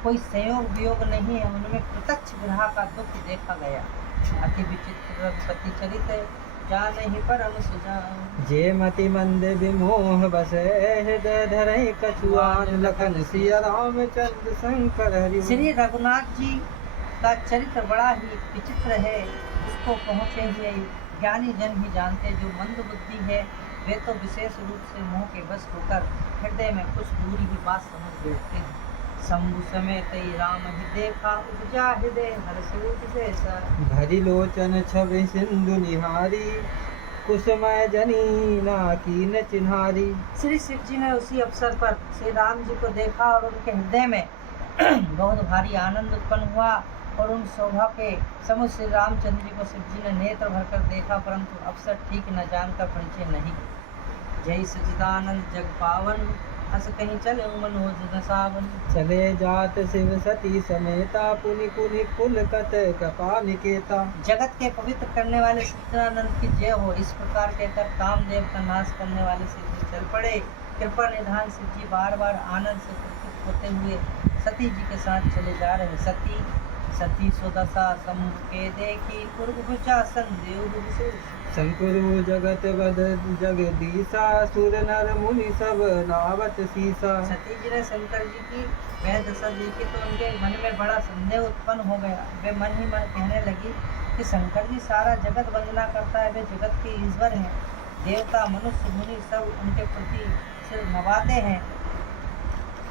कोई संयोग वियोग नहीं है, उनमें प्रत्यक्ष विरह का दुख देखा गया। अति विचित्र रघुपति चरित जान ही परम सुजान। जे मति मंद विमोह बसे हृदय धरहि कछुआन लखन सिया रामचंद्र शंकर हरि। श्री रघुनाथ जी का चरित्र बड़ा ही विचित्र है। उसको पहुँचे हुए ज्ञानी जन ही जानते। जो मंद बुद्धि है वे तो विशेष रूप से मोह के वश होकर हृदय में कुछ दूरी की बात समझ बैठते हैं। शंभु समेत ही राम ही देखा, उपजा हृदय हर्ष विशेषा। भरी लोचन छवि सिंधु निहारी, कुसुमय जनी ना कीन चिन्हारी। श्री शिव जी ने उसी अवसर पर श्री राम जी को देखा और उनके हृदय में बहुत भारी आनंद उत्पन्न हुआ। और उन शोभा के समुझ श्री रामचंद्र जी को शिव जी ने नेत्र भरकर देखा, परंतु अवसर ठीक न जानकर परिचय नहीं। जय सच्चिदानंद जग पावन, अस कहीं चले मनोज न सावन। चले जात शिव सती समेता, पुनि पुनि पुलकत कपा निकेता। जगत के पवित्र करने वाले सच्चिदानंद की जय हो, इस प्रकार कहकर कामदेव का नाश करने वाले शिव जी चल पड़े। कृपा निधान शिव जी बार बार आनंद से पुलकित होते हुए सती जी के साथ चले जा रहे। सती सुदशा समूह के देखी, पूर्वभुजा संदेव विशेष। शंकरु जगत बद जगदीशा, सुर नर मुनि सब नावत सीसा। सती जी ने शंकर जी की वह दशा देखी तो उनके मन में बड़ा संदेह उत्पन्न हो गया। वे मन ही मन कहने लगी कि शंकर जी सारा जगत वंदना करता है, वे जगत के ईश्वर हैं। देवता मनुष्य मुनि सब उनके प्रति सिर नवाते हैं।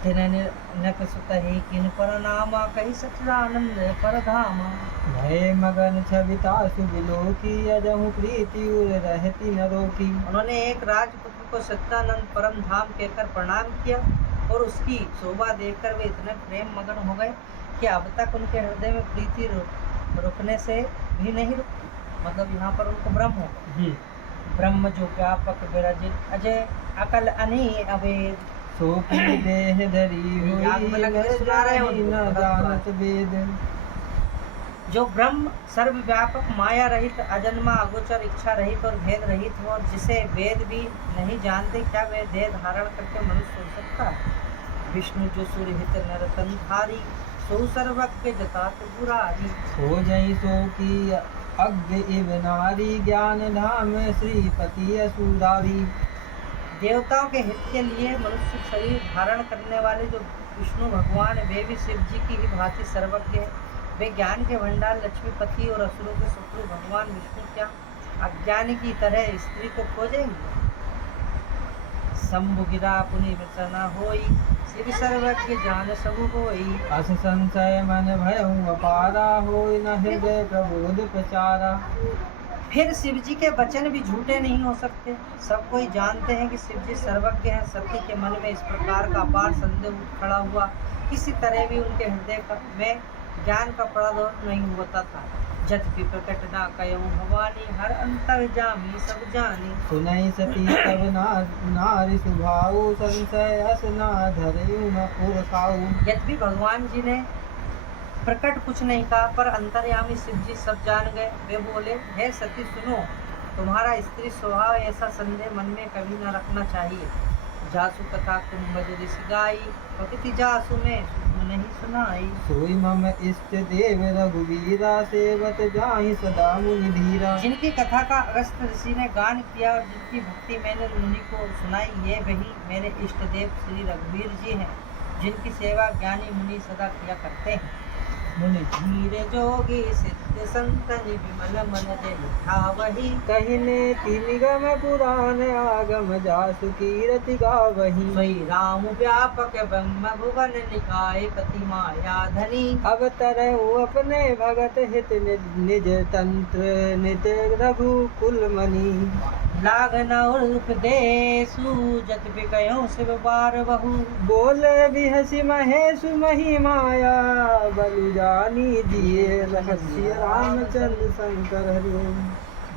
ही किन पर नामा, कही सच्चिदानंद परधामा। भय मगन छविता सुबिलोकी, अजहु प्रीति उर रहती नरों की। उन्होंने एक राजपुत्र को सच्चिदानंद परम धाम कहकर प्रणाम किया और उसकी शोभा देखकर वे इतने प्रेम मगन हो गए कि अब तक उनके हृदय में प्रीति रुकने से भी नहीं रुकती। मतलब यहाँ पर उनको ब्रह्म हो। ब्रह्म जो व्यापक विराजित अजय अकल अनी अवेद, सो देह धरी हुई न जानत वेद। जो ब्रह्म सर्वव्यापक माया रहित अजन्मा अगोचर इच्छा रहित और भेद रहित हो, और जिसे वेद भी नहीं जानते, क्या वे देह धारण करके मनुष्य हो सकता है। विष्णु जो सुरहित नरतंधारी, सो सर्वज्ञ जता त्रिपुरारी। हो जई सो की अज्ञ इव नारी, ज्ञान धाम श्रीपति असुरारी। देवताओं के हित के लिए मनुष्य शरीर धारण करने वाले जो विष्णु भगवान, वे भी शिव जी की ही भांति सर्वज्ञ है। वे ज्ञान के भंडार लक्ष्मीपति और असुरों के शत्रु भगवान विष्णु क्या अज्ञानी की तरह स्त्री को खोजेंगे। शंभु गिरा पुनि रचना होई, शिव सर्वज्ञ जान सबु होई। अस संशय मन भयउ अपारा, होय न हृदय प्रबोध प्रचारा। फिर शिव जी के वचन भी झूठे नहीं हो सकते। सब कोई जानते हैं कि शिव जी सर्वज्ञ हैं। सती के मन में इस प्रकार का अपार संदेह खड़ा हुआ, किसी तरह भी उनके हृदय में ज्ञान का प्रादुर्भाव नहीं होता था। जत भी प्रकट ना कयऊ भवानी, हर अंतर जामी सब जानी। सुनई सती तब नारी सुभाऊ, संशय अस ना धरयु न उरकाऊ। यद्यपि भगवान जी ने प्रकट कुछ नहीं कहा, पर अंतर्यामी शिव जी सब जान गए। वे बोले, हे सती सुनो, तुम्हारा स्त्री स्वभाव ऐसा संदेह मन में कभी न रखना चाहिए। जासु कथा कुंभ ऋषि गाई, प्रकृति जासु में नहीं सुनाई। सोई मम इष्ट देव रघुवीरा, सेवत जाहि सदा मुनि धीरा। जिनकी कथा का अगस्त्य ऋषि ने गान किया और जिनकी भक्ति मैंने मुनि को सुनाई, ये वही मेरे इष्ट देव श्री रघुवीर जी हैं, जिनकी सेवा ज्ञानी मुनि सदा किया करते हैं। मुनि धीरे जोगी सिद्ध संतनि, विमल मन जे लिखावहि। कहिने निगम पुराण, आगम जासु कीरति गावहि। सोई राम व्यापक ब्रह्म भुवन, निकाय पति माया धनी। अवतरऊ अपने भगत हित, निज तंत्र नित रघुकुल मणि। लाग न उपदेशु, जत बिकयउ शिव बार बहु। बोले बिहसि महेशु मही माया, बलु जानी दिए रहस्य रामचंद्र शंकर हरि।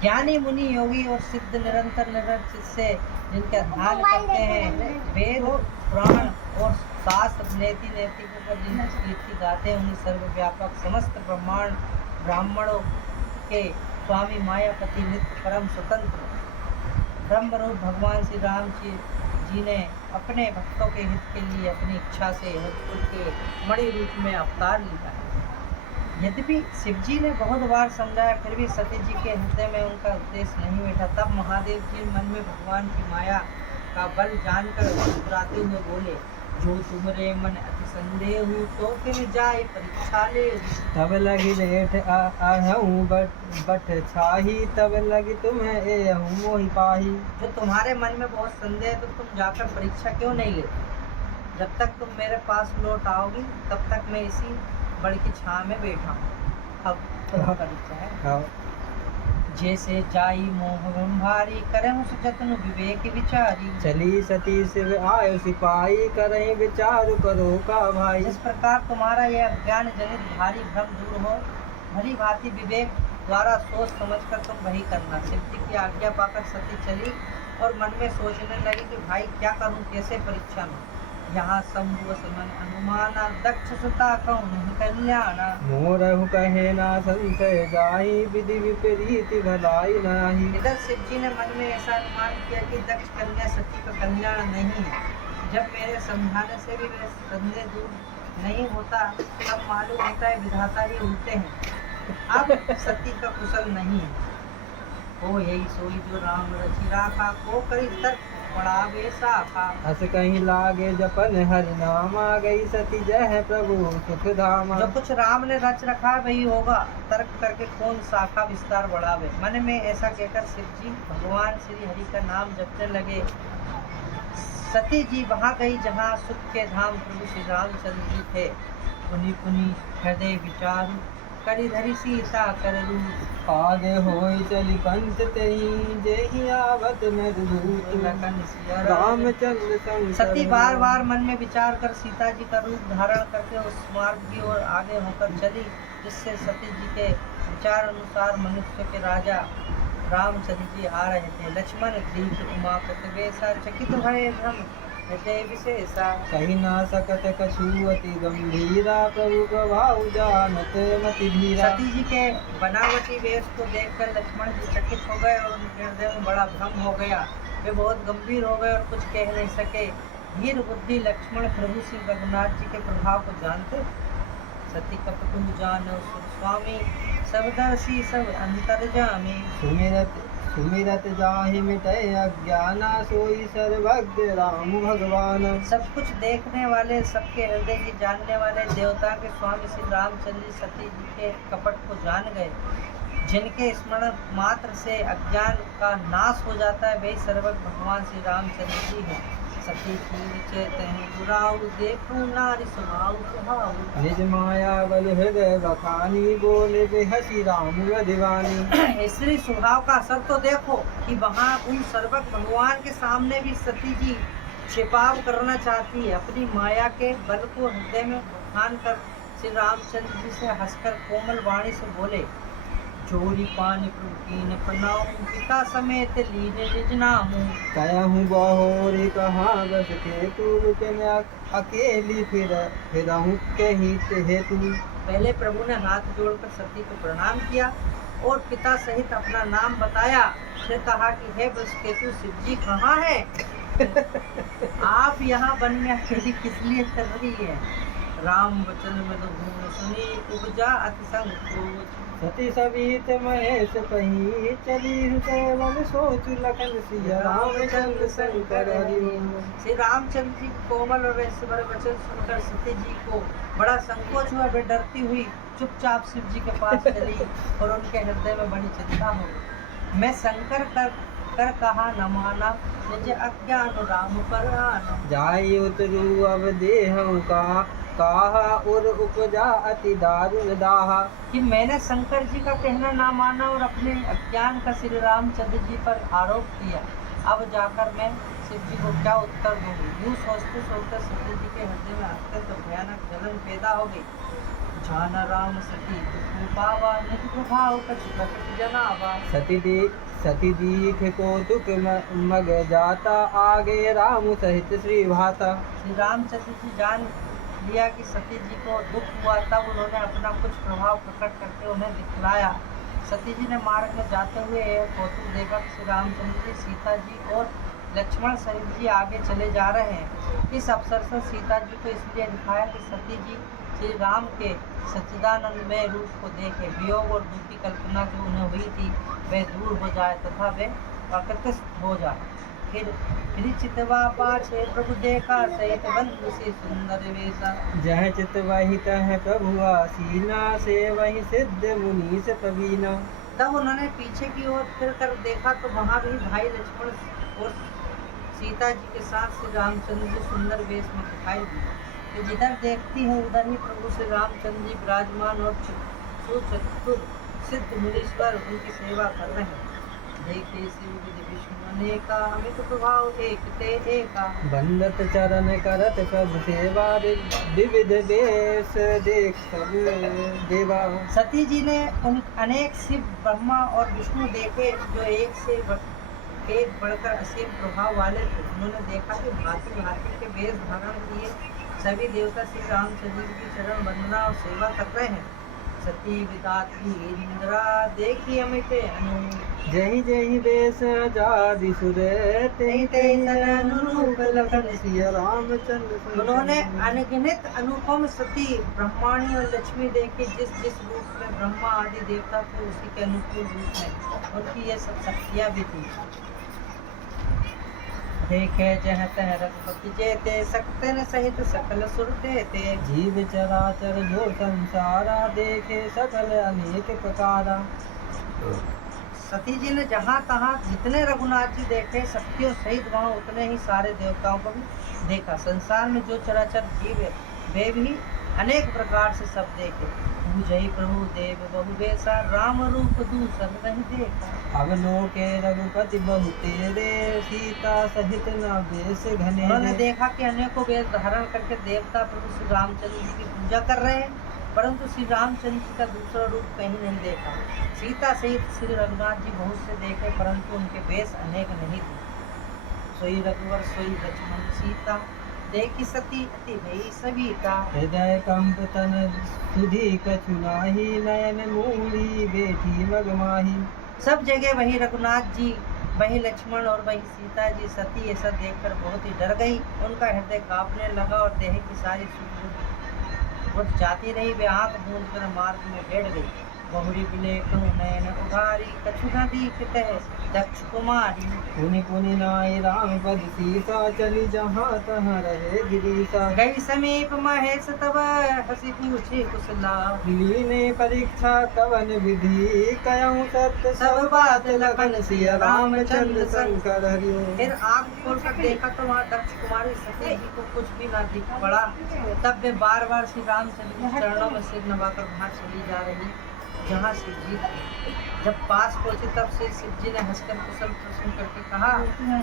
ज्ञानी मुनि योगी और सिद्ध निरंतर निरंतर से जिनका ध्यान करते हैं, वेद पुराण और शास्त्र नेति नैतिकों पर जिनकी कीर्ति गाते हैं, उन्हीं सर्वव्यापक समस्त ब्राह्मणों के स्वामी मायापति नित्य परम स्वतंत्र ब्रह्म रूप भगवान श्री राम जी ने अपने भक्तों के हित के लिए अपनी इच्छा से हिरण्यकुल के मणि रूप में अवतार लिया है। यद्यपि शिव जी ने बहुत बार समझाया, फिर भी सती जी के हृदय में उनका उद्देश्य नहीं बैठा। तब महादेव जी मन में भगवान की माया का बल जानकर मुस्कुराते हुए बोले, जो तुमरे मन अति संदेह हूँ तो किन जाए परीक्षा ले। तब लगी लेठ आहूँ बट छाही, तब लगी तुम्हें ए हूँ मोहि पाही। जो तुम्हारे मन में बहुत संदेह है तो तुम जाकर परीक्षा क्यों नहीं लेते? जब तक तुम मेरे पास लौट आओगी तब तक मैं इसी बड़ की छाँ में बैठा हूँ। अब परीक्षा है। हाँ। जैसे जाई मोह भारी, करहु जतन विवेक विचारी। चली सती शिव आयो सिपाही, करहीं विचार करो का भाई। जिस प्रकार तुम्हारा यह अज्ञान जनित भारी भ्रम दूर हो, भली भांति विवेक द्वारा सोच समझकर तुम वही करना। शिव जी की आज्ञा पाकर सती चली और मन में सोचने लगी कि भाई क्या करूं, कैसे परीक्षा में। यहाँ शंभु समन अनुमाना, दक्ष सुता कौन कल्याणा। मोरहु कहे ना संशय जाहि, विधि विपरीत भलाई नाही। इधर शिव जी ने मन में ऐसा अनुमान किया कि दक्ष कन्या सती का कल्याण नहीं है। जब मेरे समझाने से भी वह संदेह दूर नहीं होता तब मालूम होता है विधाता ही उल्टे हैं। अब सती का कुशल नहीं है। ओ यही सोई जो राम रचि राखा, को करी तर्क पड़ावे साखा। हस कहीं लागे जपन हरि नाम, आ गई सती जय प्रभु सुख धामा। जो कुछ राम ने रच रखा है वही होगा, तर्क करके कौन शाखा विस्तार बढ़ावे। मन में ऐसा कहकर शिव जी भगवान श्री हरि का नाम जपने लगे। सती जी वहाँ गई जहाँ सुख के धाम प्रभु श्री रामचंद्र जी थे। पुनि पुनि हृदय विचार, करी धरी सीता कर रूप। आगे होई चली पंथ तेहि, जेहि आवत मेघदूत। लखन सिया रामचंद्र संग सती बार बार मन में विचार कर सीता जी का रूप धारण करके उस मार्ग की ओर आगे होकर चली जिससे सती जी के विचार अनुसार मनुष्य के राजा रामचंद्र जी आ रहे थे। लक्ष्मण दीप उमा प्रतिवेशा, चकित भय भ्रम हृदय विशेषा। कही ना सकत कछु अति गंभीरा, प्रभु प्रभाव जानत मति धीरा। सती जी के बनावटी वेश को देखकर लक्ष्मण जी चकित हो गए और उनके हृदय में बड़ा भ्रम हो गया। वे बहुत गंभीर हो गए और कुछ कह नहीं सके। धीर बुद्धि लक्ष्मण प्रभु श्री रघुनाथ जी के प्रभाव को जानते। सती कपटु जानो स्वामी, सबदर्शी सब अंतर्जामी। सुमिरत जाहि मिटै अज्ञाना, सोई सर्वज्ञ राम भगवान। सब कुछ देखने वाले, सबके हृदय की जानने वाले देवता के स्वामी श्री रामचंद्र जी सती जी के कपट को जान गए। जिनके स्मरण मात्र से अज्ञान का नाश हो जाता है वही सर्वज्ञ भगवान श्री रामचंद्र जी हैं। सती की चेतहि बुराऊ, देखूं नारी स्वभाव सुहाऊ। निज माया बल हृदय बखानी, बोले बेहसी राम दीवानी। स्त्री स्वभाव का असर तो देखो कि वहाँ उन सर्वज्ञ भगवान के सामने भी सती जी छिपाव करना चाहती है। अपनी माया के बल को हृदय में उठान कर श्री रामचंद्र जी से हंसकर कोमल वाणी से बोले, जोरी पानी प्रभु कीन प्रणाम, पिता समेत लीने निज नामु। कहूँ बहोरी कहाँ बस के तू, रुकन अकेली फिरहूँ कहीं हेतु। पहले प्रभु ने हाथ जोड़कर सती को प्रणाम किया और पिता सहित अपना नाम बताया। फिर कहा कि हे बृहस्पति, शिव जी कहाँ है? आप यहाँ वन में अकेली किस लिए चल रही है? राम वचन में तो भूमि सुनी, उपजा अति संकोच। सती सवित महेश कहीं, चली हृदय मन सोच लखन सिया रामचंद्र शंकर हरि। श्री रामचंद्र जी कोमल और रहस्यमय वचन सुनकर सती जी को बड़ा संकोच हुआ। वे डरती हुई चुपचाप शिव जी के पास चली और उनके हृदय में बड़ी चिंता हो गई। मैं शंकर कर कहा न माना, निज अज्ञान राम पर आना। जाई उतरू अब देहु कहा और उपजा अति दारुण दाहा। कि मैंने शंकर जी का कहना ना माना और अपने अज्ञान का श्री रामचंद्र जी पर आरोप किया। अब जाकर मैं शिव जी को क्या उत्तर दूंगी? यूँ सोचते सोचते सती जी के हृदय में अत्यंत भयानक जलन पैदा हो गई। जाना राम सती दुख पावा, निज प्रभाव कछु प्रकट जनावा। सती दीख को दुख मग जाता, आगे राम सहित श्री भाता। श्री रामचंद्र जी जान लिया कि सती जी को दुख हुआ, तब उन्होंने अपना कुछ प्रभाव प्रकट करके उन्हें दिखलाया। सती जी ने मार्ग में जाते हुए कौतुक देखा। श्री रामचंद्र जी सीता जी और लक्ष्मण सहित जी आगे चले जा रहे हैं। इस अवसर से सीता जी को इसलिए दिखाया कि सती जी श्री राम के सच्चिदानंदमय रूप को देखे, वियोग और दुख की कल्पना जो उन्हें हुई थी वह दूर हो जाए तथा वे प्रकृतिस्थ हो जाए। फिर चितवा पाछे प्रभु देखा सहित बंधु से सुंदर वेशा। जह चित वही तह प्रभु आसीना, से वही सिद्ध मुनि से प्रवीणा। तब उन्होंने पीछे की ओर फिर कर देखा तो वहाँ भी भाई लक्ष्मण और सीता जी के साथ श्री रामचंद्र जी सुंदर वेश में दिखाई दिए। कि जिधर देखती है उधर ही प्रभु श्री रामचंद्र जी विराजमान और सुचतुर सिद्ध मुनीश्वर उनकी सेवा कर रहे हैं। देखे शिव विधि विष्णु अनेका, अमित प्रभाव एक ते एका। बंदत चरण करत प्रभु सेवा, विविध वेश देख सब देवा। सती जी ने उन अनेक शिव ब्रह्मा और विष्णु देखे जो एक से एक बढ़कर असीम प्रभाव वाले थे। उन्होंने देखा कि भांति भांति के वेश धारण किए सभी देवता श्री रामचंद्र की चरण वंदना और सेवा कर रहे हैं। सती विदाती इंद्रा देखी अमित अनु, जही जही वेश जादि सुर, तेहि तेहि तन अनुरूप लखन सिया रामचंद्र। उन्होंने अनगिनत अनुपम सती ब्रह्माणी और लक्ष्मी देखी, जिस जिस रूप में ब्रह्मा आदि देवता थे उसी के अनुकूल रूप में उनकी ये सब शक्तियाँ भी थी। देखे जह तह रघुपति जेते, सकते सहित सकल सुर देते। जीव चराचर जो संसारा, देखे सकल अनेक प्रकारा। सती जी ने जहाँ तहाँ जितने रघुनाथ जी देखे शक्तियों सहित वहाँ उतने ही सारे देवताओं को भी देखा। संसार में जो चराचर जीव है वे भी अनेक प्रकार से सब देखे। पूजई प्रभु देव बहु वेशा, राम रूप दूसर नहीं देखा। अब लोके रघुपति बहु तेरे, सीता सहित न वेश घने। उन्होंने देखा कि अनेकों वेश धारण करके देवता प्रभु श्री रामचंद्र जी की पूजा कर रहे हैं, परंतु श्री रामचंद्र जी का दूसरा रूप कहीं नहीं देखा। सीता सहित श्री रघुनाथ जी बहुत से देखे, परंतु उनके वेश अनेक नहीं थे। सोई रघुवर सोई लक्ष्मण सीता, देखी सती अति भई सविता। हृदय कंप तन सुधी कछु नाही, नयन मूली बेटी मगमाही। सब जगह वही रघुनाथ जी, वही लक्ष्मण और वही सीता जी। सती ऐसा देखकर बहुत ही डर गई, उनका हृदय कांपने लगा और देह की सारी सुध जाती रही। वे आंख मूंद कर मार्ग में बैठ गई। बहुरी बिले कहूँ नयन उघारी, कछु न दीखते दक्ष कुमारी। पुनि पुनि नाई राम पद सीता, चली जहाँ तहाँ रहे गिरीसा। गई समीप महेश तब हसी पूछे कुशला, लीने परीक्षा कवन विधि, कयऊँ सत्य सब बात लखन सिया रामचंद्र शंकर हरिओ। फिर आँख खोलकर देखा तो वहाँ दक्ष कुमारी सती जी को कुछ भी न दिख पड़ा। तब वे बार बार श्री रामचंद्र के चरणों में सिर नवाकर वहाँ चली जा रही जहाँ शिव जी थे। जब पास पहुंचे तब से शिव जी ने हंसकर कुशल प्रश्न करके कहा,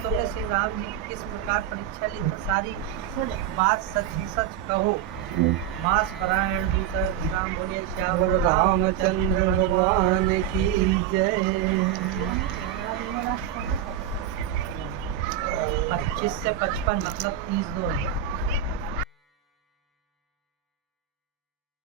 तुमने श्री राम जी की किस प्रकार परीक्षा ली, तो सारी बात सच सच कहो। मास परायण दूसरा राम बोले, श्यावर रामचंद्र भगवान की जय। 25 से 55 मतलब 30 दो है।